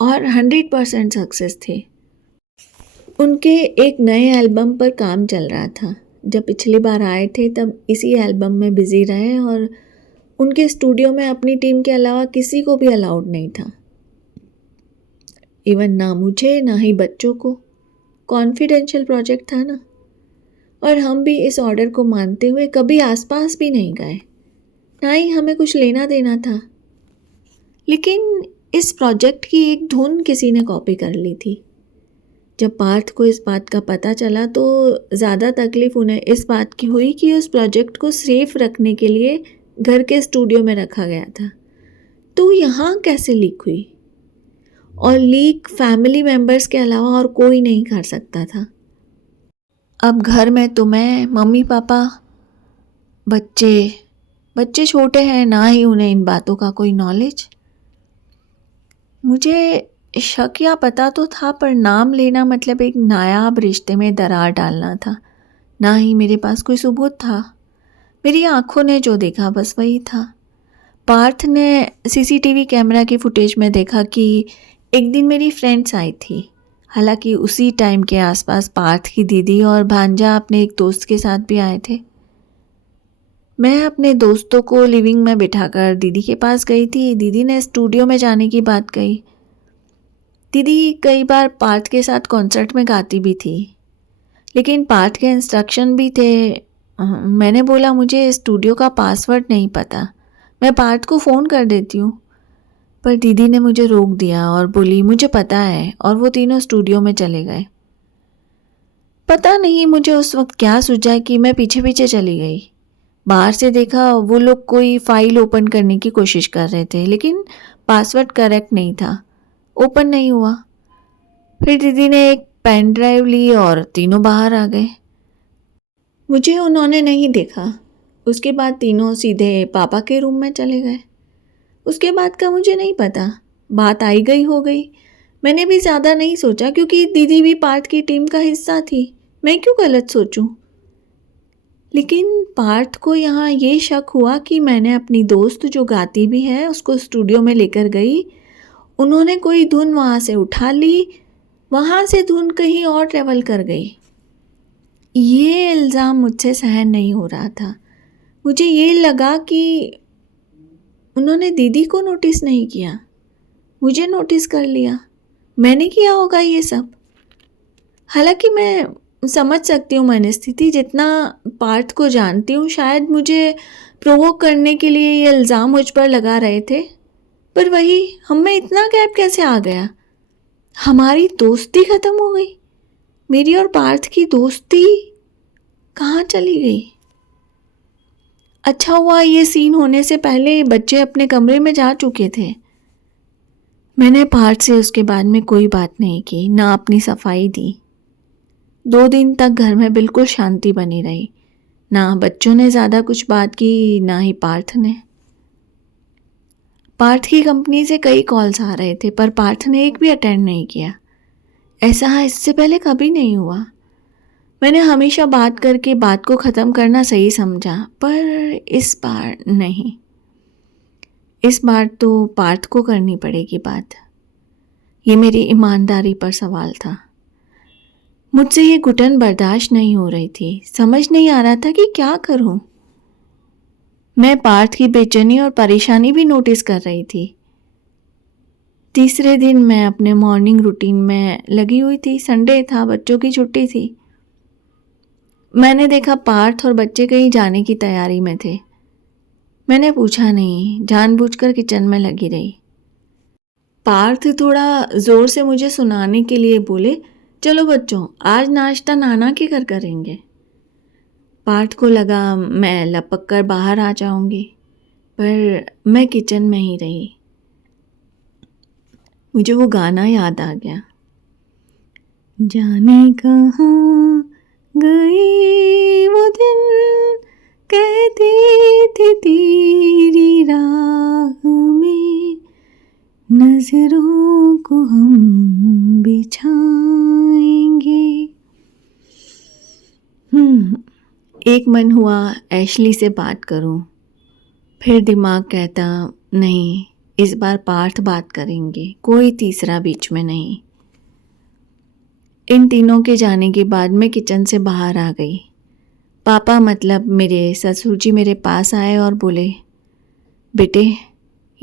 और 100% सक्सेस थे। उनके एक नए एल्बम पर काम चल रहा था। जब पिछली बार आए थे तब इसी एल्बम में बिजी रहे और उनके स्टूडियो में अपनी टीम के अलावा किसी को भी अलाउड नहीं था। इवन ना मुझे ना ही बच्चों को। कॉन्फिडेंशियल प्रोजेक्ट था ना। और हम भी इस ऑर्डर को मानते हुए कभी आसपास भी नहीं गए, ना ही हमें कुछ लेना देना था। लेकिन इस प्रोजेक्ट की एक धुन किसी ने कॉपी कर ली थी। जब पार्थ को इस बात का पता चला तो ज़्यादा तकलीफ उन्हें इस बात की हुई कि उस प्रोजेक्ट को सेफ रखने के लिए घर के स्टूडियो में रखा गया था। तो यहाँ कैसे लीक हुई? और लीक फैमिली मेंबर्स के अलावा और कोई नहीं कर सकता था। अब घर में तो मैं, मम्मी पापा, बच्चे छोटे हैं, ना ही उन्हें इन बातों का कोई नॉलेज। मुझे शक या पता तो था, पर नाम लेना मतलब एक नायाब रिश्ते में दरार डालना था। ना ही मेरे पास कोई सबूत था। मेरी आंखों ने जो देखा बस वही था। पार्थ ने सीसीटीवी कैमरा की फुटेज में देखा कि एक दिन मेरी फ्रेंड्स आई थी। हालांकि उसी टाइम के आसपास पार्थ की दीदी और भांजा अपने एक दोस्त के साथ भी आए थे। मैं अपने दोस्तों को लिविंग में बिठाकर दीदी के पास गई थी। दीदी ने स्टूडियो में जाने की बात कही। दीदी कई बार पार्थ के साथ कॉन्सर्ट में गाती भी थी, लेकिन पार्थ के इंस्ट्रक्शन भी थे। मैंने बोला मुझे स्टूडियो का पासवर्ड नहीं पता, मैं पार्थ को फ़ोन कर देती हूँ। पर दीदी ने मुझे रोक दिया और बोली मुझे पता है, और वो तीनों स्टूडियो में चले गए। पता नहीं मुझे उस वक्त क्या सूझा कि मैं पीछे पीछे चली गई। बाहर से देखा वो लोग कोई फाइल ओपन करने की कोशिश कर रहे थे, लेकिन पासवर्ड करेक्ट नहीं था, ओपन नहीं हुआ। फिर दीदी ने एक पेन ड्राइव ली और तीनों बाहर आ गए। मुझे उन्होंने नहीं देखा। उसके बाद तीनों सीधे पापा के रूम में चले गए। उसके बाद का मुझे नहीं पता, बात आई गई हो गई। मैंने भी ज़्यादा नहीं सोचा क्योंकि दीदी भी पार्थ की टीम का हिस्सा थी। मैं क्यों गलत सोचूं? लेकिन पार्थ को यहाँ ये शक हुआ कि मैंने अपनी दोस्त जो गाती भी है उसको स्टूडियो में लेकर गई। उन्होंने कोई धुन वहाँ से उठा ली, वहाँ से धुन कहीं और ट्रेवल कर गई। ये इल्ज़ाम मुझसे सहन नहीं हो रहा था। मुझे ये लगा कि उन्होंने दीदी को नोटिस नहीं किया, मुझे नोटिस कर लिया। मैंने किया होगा ये सब। हालांकि मैं समझ सकती हूँ मनस्थिति, जितना पार्थ को जानती हूँ शायद मुझे प्रोवोक करने के लिए ये इल्ज़ाम मुझ पर लगा रहे थे। पर वही, हम में इतना गैप कैसे आ गया? हमारी दोस्ती ख़त्म हो गई। मेरी और पार्थ की दोस्ती कहाँ चली गई? अच्छा हुआ ये सीन होने से पहले बच्चे अपने कमरे में जा चुके थे। मैंने पार्थ से उसके बाद में कोई बात नहीं की, ना अपनी सफाई दी। 2 दिन तक घर में बिल्कुल शांति बनी रही। ना बच्चों ने ज़्यादा कुछ बात की, ना ही पार्थ ने। पार्थ की कंपनी से कई कॉल्स आ रहे थे, पर पार्थ ने एक भी अटेंड नहीं किया। ऐसा इससे पहले कभी नहीं हुआ। मैंने हमेशा बात करके बात को ख़त्म करना सही समझा, पर इस बार नहीं। इस बार तो पार्थ को करनी पड़ेगी बात। ये मेरी ईमानदारी पर सवाल था। मुझसे ये घुटन बर्दाश्त नहीं हो रही थी। समझ नहीं आ रहा था कि क्या करूं। मैं पार्थ की बेचैनी और परेशानी भी नोटिस कर रही थी। तीसरे दिन मैं अपने मॉर्निंग रूटीन में लगी हुई थी। संडे था, बच्चों की छुट्टी थी। मैंने देखा पार्थ और बच्चे कहीं जाने की तैयारी में थे। मैंने पूछा नहीं, जानबूझकर किचन में लगी रही। पार्थ थोड़ा ज़ोर से मुझे सुनाने के लिए बोले, चलो बच्चों, आज नाश्ता नाना के घर करेंगे। पार्थ को लगा मैं लपक कर बाहर आ जाऊंगी, पर मैं किचन में ही रही। मुझे वो गाना याद आ गया। जाने कहाँ गई वो दिन, कहती थी तेरी एक मन हुआ एशली से बात करूं, फिर दिमाग कहता नहीं, इस बार पार्थ बात करेंगे, कोई तीसरा बीच में नहीं। इन तीनों के जाने के बाद मैं किचन से बाहर आ गई। पापा मतलब मेरे ससुर जी मेरे पास आए और बोले, बेटे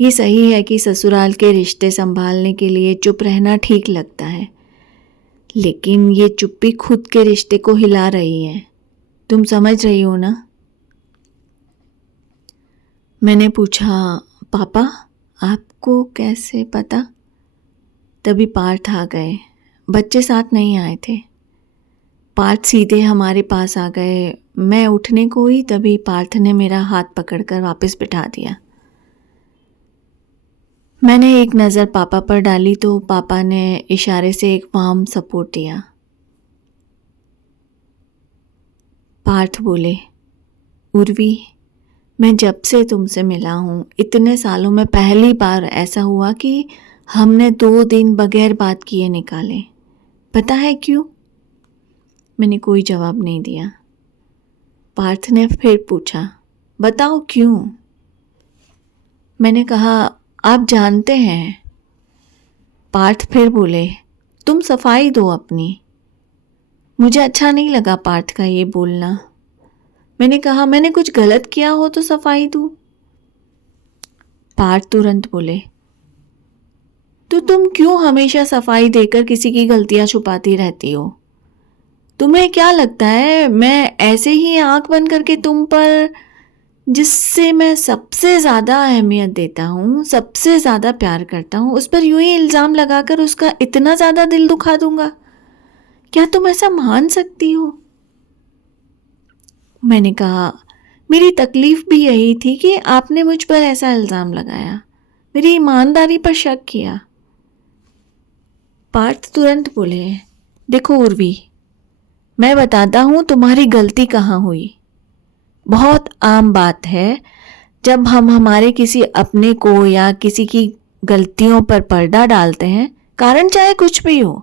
ये सही है कि ससुराल के रिश्ते संभालने के लिए चुप रहना ठीक लगता है, लेकिन ये चुप्पी खुद के रिश्ते को हिला रही है, तुम समझ रही हो ना? मैंने पूछा, पापा आपको कैसे पता? तभी पार्थ आ गए, बच्चे साथ नहीं आए थे। पार्थ सीधे हमारे पास आ गए। मैं उठने को ही तभी पार्थ ने मेरा हाथ पकड़कर वापस बिठा दिया। मैंने एक नज़र पापा पर डाली तो पापा ने इशारे से एक वार्म सपोर्ट दिया। पार्थ बोले, उर्वी मैं जब से तुमसे मिला हूँ इतने सालों में पहली बार ऐसा हुआ कि हमने 2 दिन बगैर बात किए निकाले। पता है क्यों? मैंने कोई जवाब नहीं दिया। पार्थ ने फिर पूछा, बताओ क्यों? मैंने कहा, आप जानते हैं। पार्थ फिर बोले, तुम सफाई दो अपनी। मुझे अच्छा नहीं लगा पार्थ का ये बोलना। मैंने कहा, मैंने कुछ गलत किया हो तो सफाई दूं। पार्थ तुरंत बोले, तो तुम क्यों हमेशा सफाई देकर किसी की गलतियां छुपाती रहती हो? तुम्हें क्या लगता है मैं ऐसे ही आंख बंद करके तुम पर, जिससे मैं सबसे ज़्यादा अहमियत देता हूँ, सबसे ज़्यादा प्यार करता हूँ, उस पर यूं ही इल्ज़ाम लगाकर उसका इतना ज़्यादा दिल दुखा दूंगा? क्या तुम ऐसा मान सकती हो? मैंने कहा, मेरी तकलीफ़ भी यही थी कि आपने मुझ पर ऐसा इल्ज़ाम लगाया, मेरी ईमानदारी पर शक किया। पार्थ तुरंत बोले, देखो उर्वी, मैं बताता हूँ तुम्हारी गलती कहाँ हुई। बहुत आम बात है जब हम हमारे किसी अपने को या किसी की गलतियों पर पर्दा डालते हैं, कारण चाहे कुछ भी हो,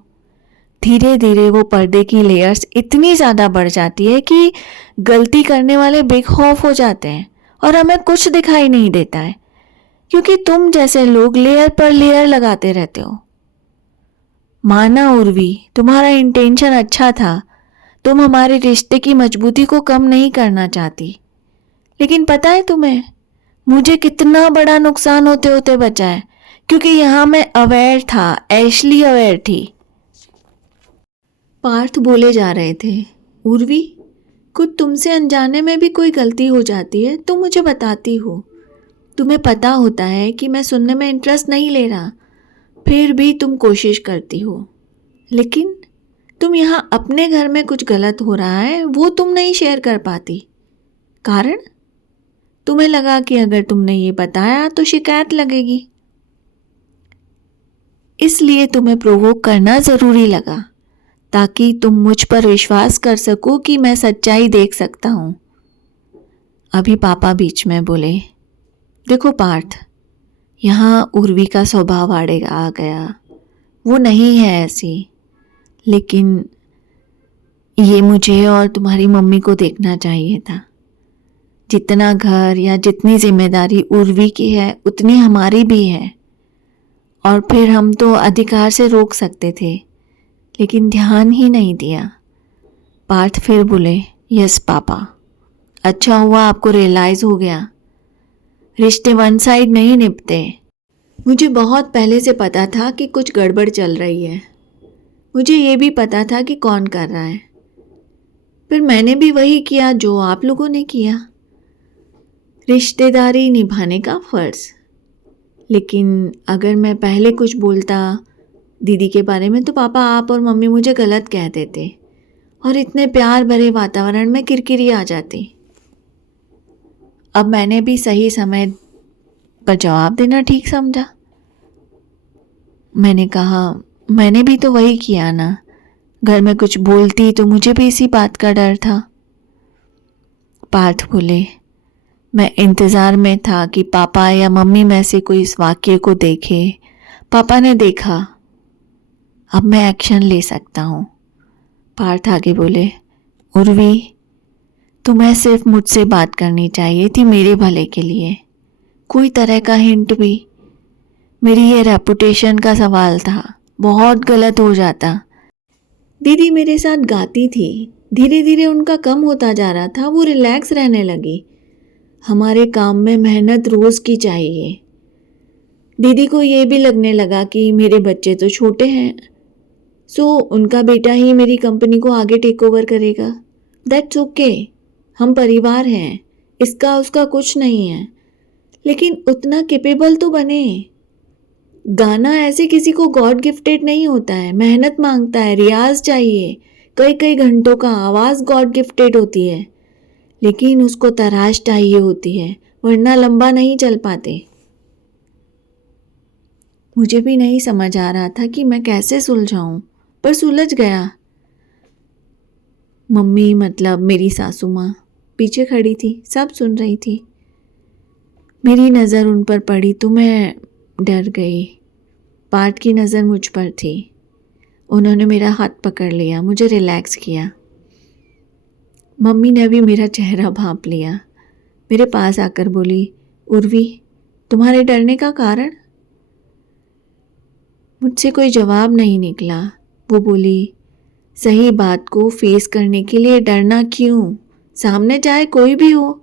धीरे धीरे वो पर्दे की लेयर्स इतनी ज़्यादा बढ़ जाती है कि गलती करने वाले बेखौफ हो जाते हैं और हमें कुछ दिखाई नहीं देता है, क्योंकि तुम जैसे लोग लेयर पर लेयर लगाते रहते हो। माना उर्वी, तुम्हारा इंटेंशन अच्छा था, तुम हमारे रिश्ते की मजबूती को कम नहीं करना चाहती, लेकिन पता है तुम्हें मुझे कितना बड़ा नुकसान होते होते बचा है, क्योंकि यहाँ मैं अवेयर था, एशली अवेयर थी। पार्थ बोले जा रहे थे, उर्वी खुद तुमसे अनजाने में भी कोई गलती हो जाती है तो मुझे बताती हो। तुम्हें पता होता है कि मैं सुनने में इंटरेस्ट नहीं ले रहा, फिर भी तुम कोशिश करती हो। लेकिन तुम यहाँ अपने घर में कुछ गलत हो रहा है वो तुम नहीं शेयर कर पाती। कारण? तुम्हें लगा कि अगर तुमने ये बताया तो शिकायत लगेगी, इसलिए तुम्हें प्रोवोक करना ज़रूरी लगा, ताकि तुम मुझ पर विश्वास कर सको कि मैं सच्चाई देख सकता हूँ। अभी पापा बीच में बोले, देखो पार्थ, यहाँ उर्वी का स्वभाव आड़ेगा आ गया, वो नहीं है ऐसी, लेकिन ये मुझे और तुम्हारी मम्मी को देखना चाहिए था। जितना घर या जितनी जिम्मेदारी उर्वी की है उतनी हमारी भी है, और फिर हम तो अधिकार से रोक सकते थे, लेकिन ध्यान ही नहीं दिया। पार्थ फिर बोले, यस पापा, अच्छा हुआ आपको रियलाइज़ हो गया, रिश्ते वन साइड नहीं निभते। मुझे बहुत पहले से पता था कि कुछ गड़बड़ चल रही है। मुझे ये भी पता था कि कौन कर रहा है, फिर मैंने भी वही किया जो आप लोगों ने किया, रिश्तेदारी निभाने का फ़र्ज़। लेकिन अगर मैं पहले कुछ बोलता दीदी के बारे में तो पापा, आप और मम्मी मुझे गलत कह देते और इतने प्यार भरे वातावरण में किरकिरी आ जाती। अब मैंने भी सही समय पर जवाब देना ठीक समझा। मैंने कहा, मैंने भी तो वही किया ना, घर में कुछ बोलती तो मुझे भी इसी बात का डर था। पार्थ बोले, मैं इंतज़ार में था कि पापा या मम्मी में से कोई इस वाक्य को देखे। पापा ने देखा, अब मैं एक्शन ले सकता हूँ। पार्थ आगे बोले, उर्वी, तुम्हें सिर्फ मुझसे बात करनी चाहिए थी मेरे भले के लिए, कोई तरह का हिंट भी। मेरी ये रेपुटेशन का सवाल था, बहुत गलत हो जाता। दीदी मेरे साथ गाती थी, धीरे धीरे उनका कम होता जा रहा था, वो रिलैक्स रहने लगी। हमारे काम में मेहनत रोज़ की चाहिए। दीदी को ये भी लगने लगा कि मेरे बच्चे तो छोटे हैं, सो उनका बेटा ही मेरी कंपनी को आगे टेक ओवर करेगा। दैट्स ओके, हम परिवार हैं, इसका उसका कुछ नहीं है, लेकिन उतना कैपेबल तो बने। गाना ऐसे किसी को गॉड गिफ्टेड नहीं होता है, मेहनत मांगता है, रियाज चाहिए, कई कई घंटों का। आवाज़ गॉड गिफ्टेड होती है, लेकिन उसको तराश चाहिए होती है, वरना लंबा नहीं चल पाते। मुझे भी नहीं समझ आ रहा था कि मैं कैसे सुलझाऊं, पर सुलझ गया। मम्मी मतलब मेरी सासू माँ पीछे खड़ी थी, सब सुन रही थी। मेरी नज़र उन पर पड़ी तो मैं डर गई। पार्थ की नज़र मुझ पर थी। उन्होंने मेरा हाथ पकड़ लिया, मुझे रिलैक्स किया। मम्मी ने भी मेरा चेहरा भांप लिया, मेरे पास आकर बोली, उर्वी तुम्हारे डरने का कारण? मुझसे कोई जवाब नहीं निकला। वो बोली, सही बात को फेस करने के लिए डरना क्यों, सामने चाहे कोई भी हो।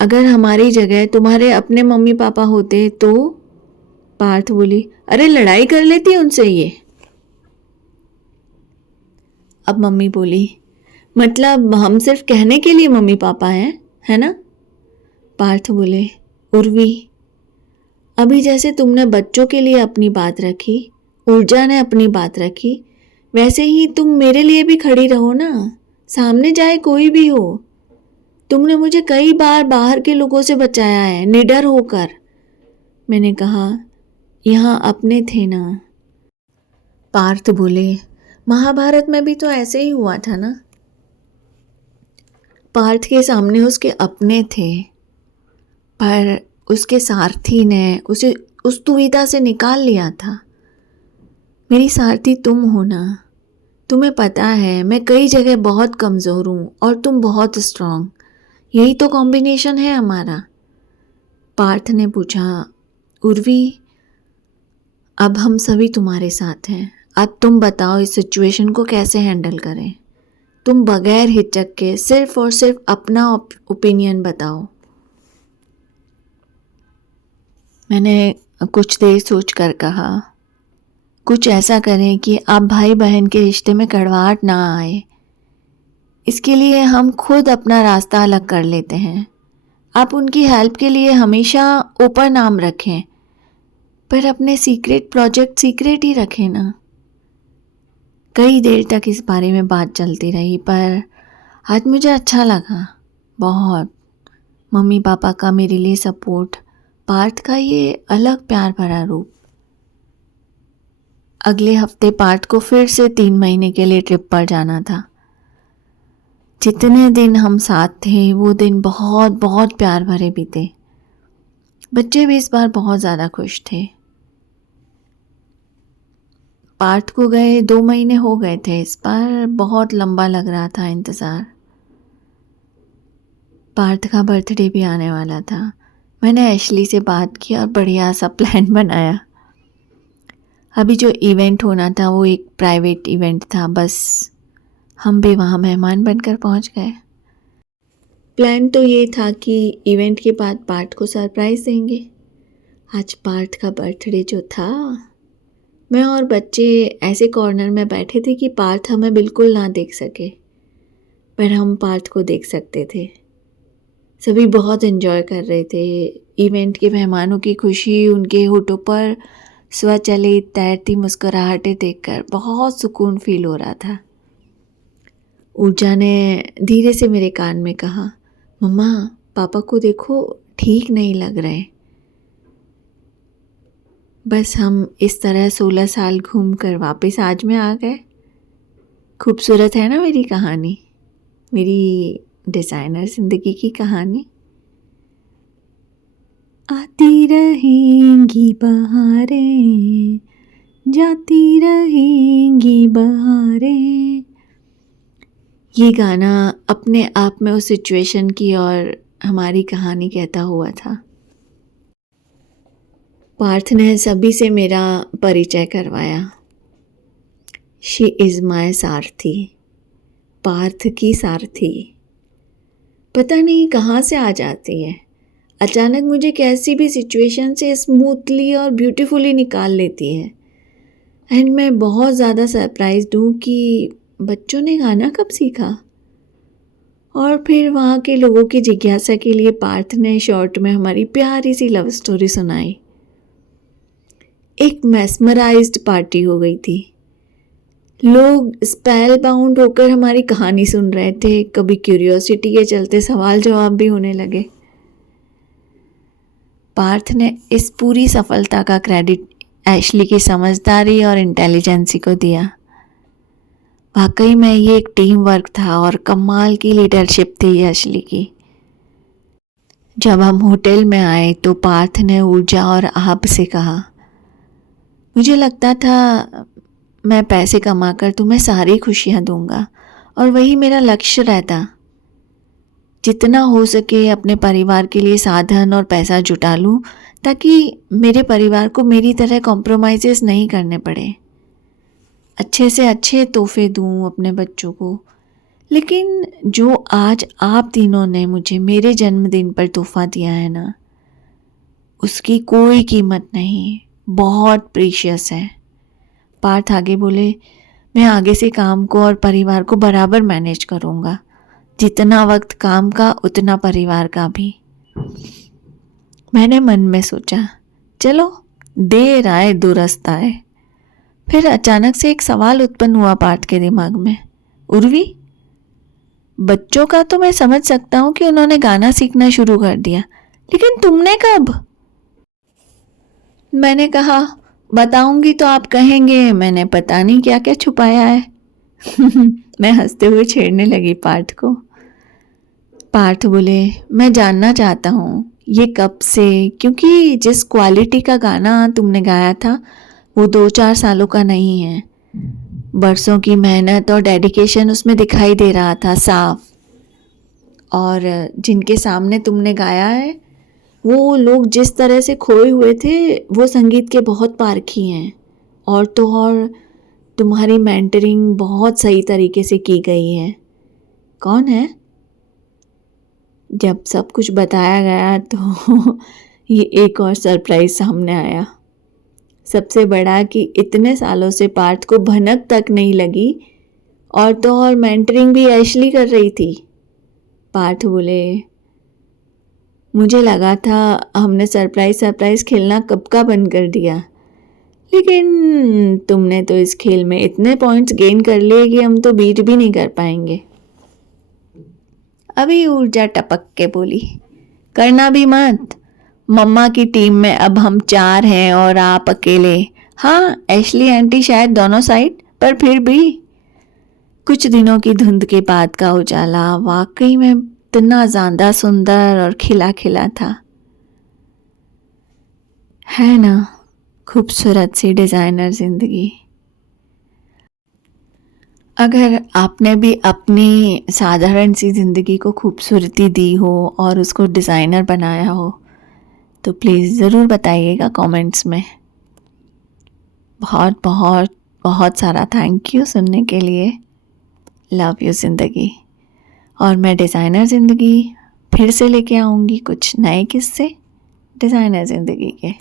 अगर हमारी जगह तुम्हारे अपने मम्मी पापा होते तो? पार्थ बोली, अरे लड़ाई कर लेती उनसे ये। अब मम्मी बोली, मतलब हम सिर्फ कहने के लिए मम्मी पापा हैं, है ना? पार्थ बोले, उर्वी अभी जैसे तुमने बच्चों के लिए अपनी बात रखी, ऊर्जा ने अपनी बात रखी, वैसे ही तुम मेरे लिए भी खड़ी रहो ना, सामने जाए कोई भी हो। तुमने मुझे कई बार बाहर के लोगों से बचाया है, निडर होकर। मैंने कहा, यहाँ अपने थे ना। पार्थ बोले, महाभारत में भी तो ऐसे ही हुआ था ना। पार्थ के सामने उसके अपने थे, पर उसके सारथी ने उसे उस दुविधा से निकाल लिया था। मेरी सारथी तुम हो ना। तुम्हें पता है मैं कई जगह बहुत कमज़ोर हूँ और तुम बहुत स्ट्रांग, यही तो कॉम्बिनेशन है हमारा। पार्थ ने पूछा, उर्वी अब हम सभी तुम्हारे साथ हैं, अब तुम बताओ इस सिचुएशन को कैसे हैंडल करें। तुम बगैर हिचक के सिर्फ और सिर्फ अपना ओपिनियन बताओ। मैंने कुछ देर सोच कर कहा, कुछ ऐसा करें कि अब भाई बहन के रिश्ते में कड़वाहट ना आए। इसके लिए हम खुद अपना रास्ता अलग कर लेते हैं। आप उनकी हेल्प के लिए हमेशा ओपन आर्म रखें, पर अपने सीक्रेट प्रोजेक्ट सीक्रेट ही रखें ना। कई देर तक इस बारे में बात चलती रही, पर आज मुझे अच्छा लगा बहुत। मम्मी पापा का मेरे लिए सपोर्ट, पार्थ का ये अलग प्यार भरा रूप। अगले हफ्ते पार्थ को फिर से 3 महीने के लिए ट्रिप पर जाना था। जितने दिन हम साथ थे वो दिन बहुत बहुत प्यार भरे बीते। बच्चे भी इस बार बहुत ज़्यादा खुश थे। पार्थ को गए 2 महीने हो गए थे, इस बार बहुत लंबा लग रहा था इंतज़ार। पार्थ का बर्थडे भी आने वाला था। मैंने एशली से बात की और बढ़िया सा प्लान बनाया। अभी जो इवेंट होना था वो एक प्राइवेट इवेंट था, बस हम भी वहाँ मेहमान बनकर पहुँच गए। प्लान तो ये था कि इवेंट के बाद पार्थ को सरप्राइज़ देंगे। आज पार्थ का बर्थडे जो था, मैं और बच्चे ऐसे कॉर्नर में बैठे थे कि पार्थ हमें बिल्कुल ना देख सके, पर हम पार्थ को देख सकते थे। सभी बहुत एंजॉय कर रहे थे। इवेंट के मेहमानों की खुशी, उनके होठों पर स्वचलित तैरती मुस्कुराहटें देखकर बहुत सुकून फील हो रहा था। ऊर्जा ने धीरे से मेरे कान में कहा, मम्मा पापा को देखो, ठीक नहीं लग रहे। बस हम इस तरह 16 साल घूम कर वापस आज में आ गए। खूबसूरत है ना मेरी कहानी, मेरी डिज़ाइनर ज़िंदगी की कहानी। आती रहेंगी बहारें, जाती रहेंगी बहारें, ये गाना अपने आप में उस सिचुएशन की और हमारी कहानी कहता हुआ था। पार्थ ने सभी से मेरा परिचय करवाया। शी इज़ माय सारथी, पार्थ की सारथी। पता नहीं कहाँ से आ जाती है, अचानक मुझे कैसी भी सिचुएशन से स्मूथली और ब्यूटीफुली निकाल लेती है। एंड मैं बहुत ज़्यादा सरप्राइज्ड हूँ कि बच्चों ने गाना कब सीखा। और फिर वहाँ के लोगों की जिज्ञासा के लिए पार्थ ने शॉर्ट में हमारी प्यारी सी लव स्टोरी सुनाई। एक मेस्मराइज्ड पार्टी हो गई थी। लोग स्पेल बाउंड होकर हमारी कहानी सुन रहे थे। कभी क्यूरियोसिटी के चलते सवाल जवाब भी होने लगे। पार्थ ने इस पूरी सफलता का क्रेडिट एशली की समझदारी और इंटेलिजेंसी को दिया। वाकई में ये एक टीम वर्क था और कमाल की लीडरशिप थी एशली की। जब हम होटल में आए तो पार्थ ने ऊर्जा और आप से कहा, मुझे लगता था मैं पैसे कमाकर तुम्हें सारी खुशियाँ दूंगा और वही मेरा लक्ष्य रहता। जितना हो सके अपने परिवार के लिए साधन और पैसा जुटा लूं ताकि मेरे परिवार को मेरी तरह कॉम्प्रोमाइज़ेस नहीं करने पड़े। अच्छे से अच्छे तोहफे दूं अपने बच्चों को। लेकिन जो आज आप तीनों ने मुझे मेरे जन्मदिन पर तोहफा दिया है ना, उसकी कोई कीमत नहीं, बहुत प्रीशियस है। पार्थ आगे बोले, मैं आगे से काम को और परिवार को बराबर मैनेज करूँगा। जितना वक्त काम का उतना परिवार का भी। मैंने मन में सोचा, चलो देर आए दुरुस्त आए। फिर अचानक से एक सवाल उत्पन्न हुआ पार्थ के दिमाग में, उर्वी, बच्चों का तो मैं समझ सकता हूँ कि उन्होंने गाना सीखना शुरू कर दिया, लेकिन तुमने कब? मैंने कहा, बताऊंगी तो आप कहेंगे मैंने पता नहीं क्या क्या छुपाया है। मैं हंसते हुए छेड़ने लगी पार्थ को। पार्थ बोले, मैं जानना चाहता हूँ ये कब से, क्योंकि जिस क्वालिटी का गाना तुमने गाया था वो 2-4 सालों का नहीं है। बरसों की मेहनत और डेडिकेशन उसमें दिखाई दे रहा था साफ। और जिनके सामने तुमने गाया है वो लोग जिस तरह से खोए हुए थे वो संगीत के बहुत पारखी हैं। और तो और तुम्हारी मेंटरिंग बहुत सही तरीके से की गई है। कौन है? जब सब कुछ बताया गया तो ये एक और सरप्राइज सामने आया। सबसे बड़ा कि इतने सालों से पार्थ को भनक तक नहीं लगी और तो और मेंटरिंग भी एशली कर रही थी। पार्थ बोले, मुझे लगा था हमने सरप्राइज खेलना कब का बंद कर दिया, लेकिन तुमने तो इस खेल में इतने पॉइंट्स गेन कर लिए कि हम तो बीट भी नहीं कर पाएंगे। अभी ऊर्जा टपक के बोली, करना भी मत, मम्मा की टीम में अब हम 4 हैं और आप अकेले। हाँ, एशली आंटी शायद दोनों साइड, पर फिर भी। कुछ दिनों की धुंध के बाद का उजाला वाकई में इतना ज़्यादा सुंदर और खिला खिला था, है ना? खूबसूरत सी डिज़ाइनर ज़िंदगी। अगर आपने भी अपनी साधारण सी ज़िंदगी को खूबसूरती दी हो और उसको डिज़ाइनर बनाया हो तो प्लीज़ ज़रूर बताइएगा कमेंट्स में। बहुत बहुत बहुत सारा थैंक यू सुनने के लिए। लव यू ज़िंदगी। और मैं डिज़ाइनर ज़िंदगी फिर से लेके आऊँगी कुछ नए किस्से डिज़ाइनर ज़िंदगी के।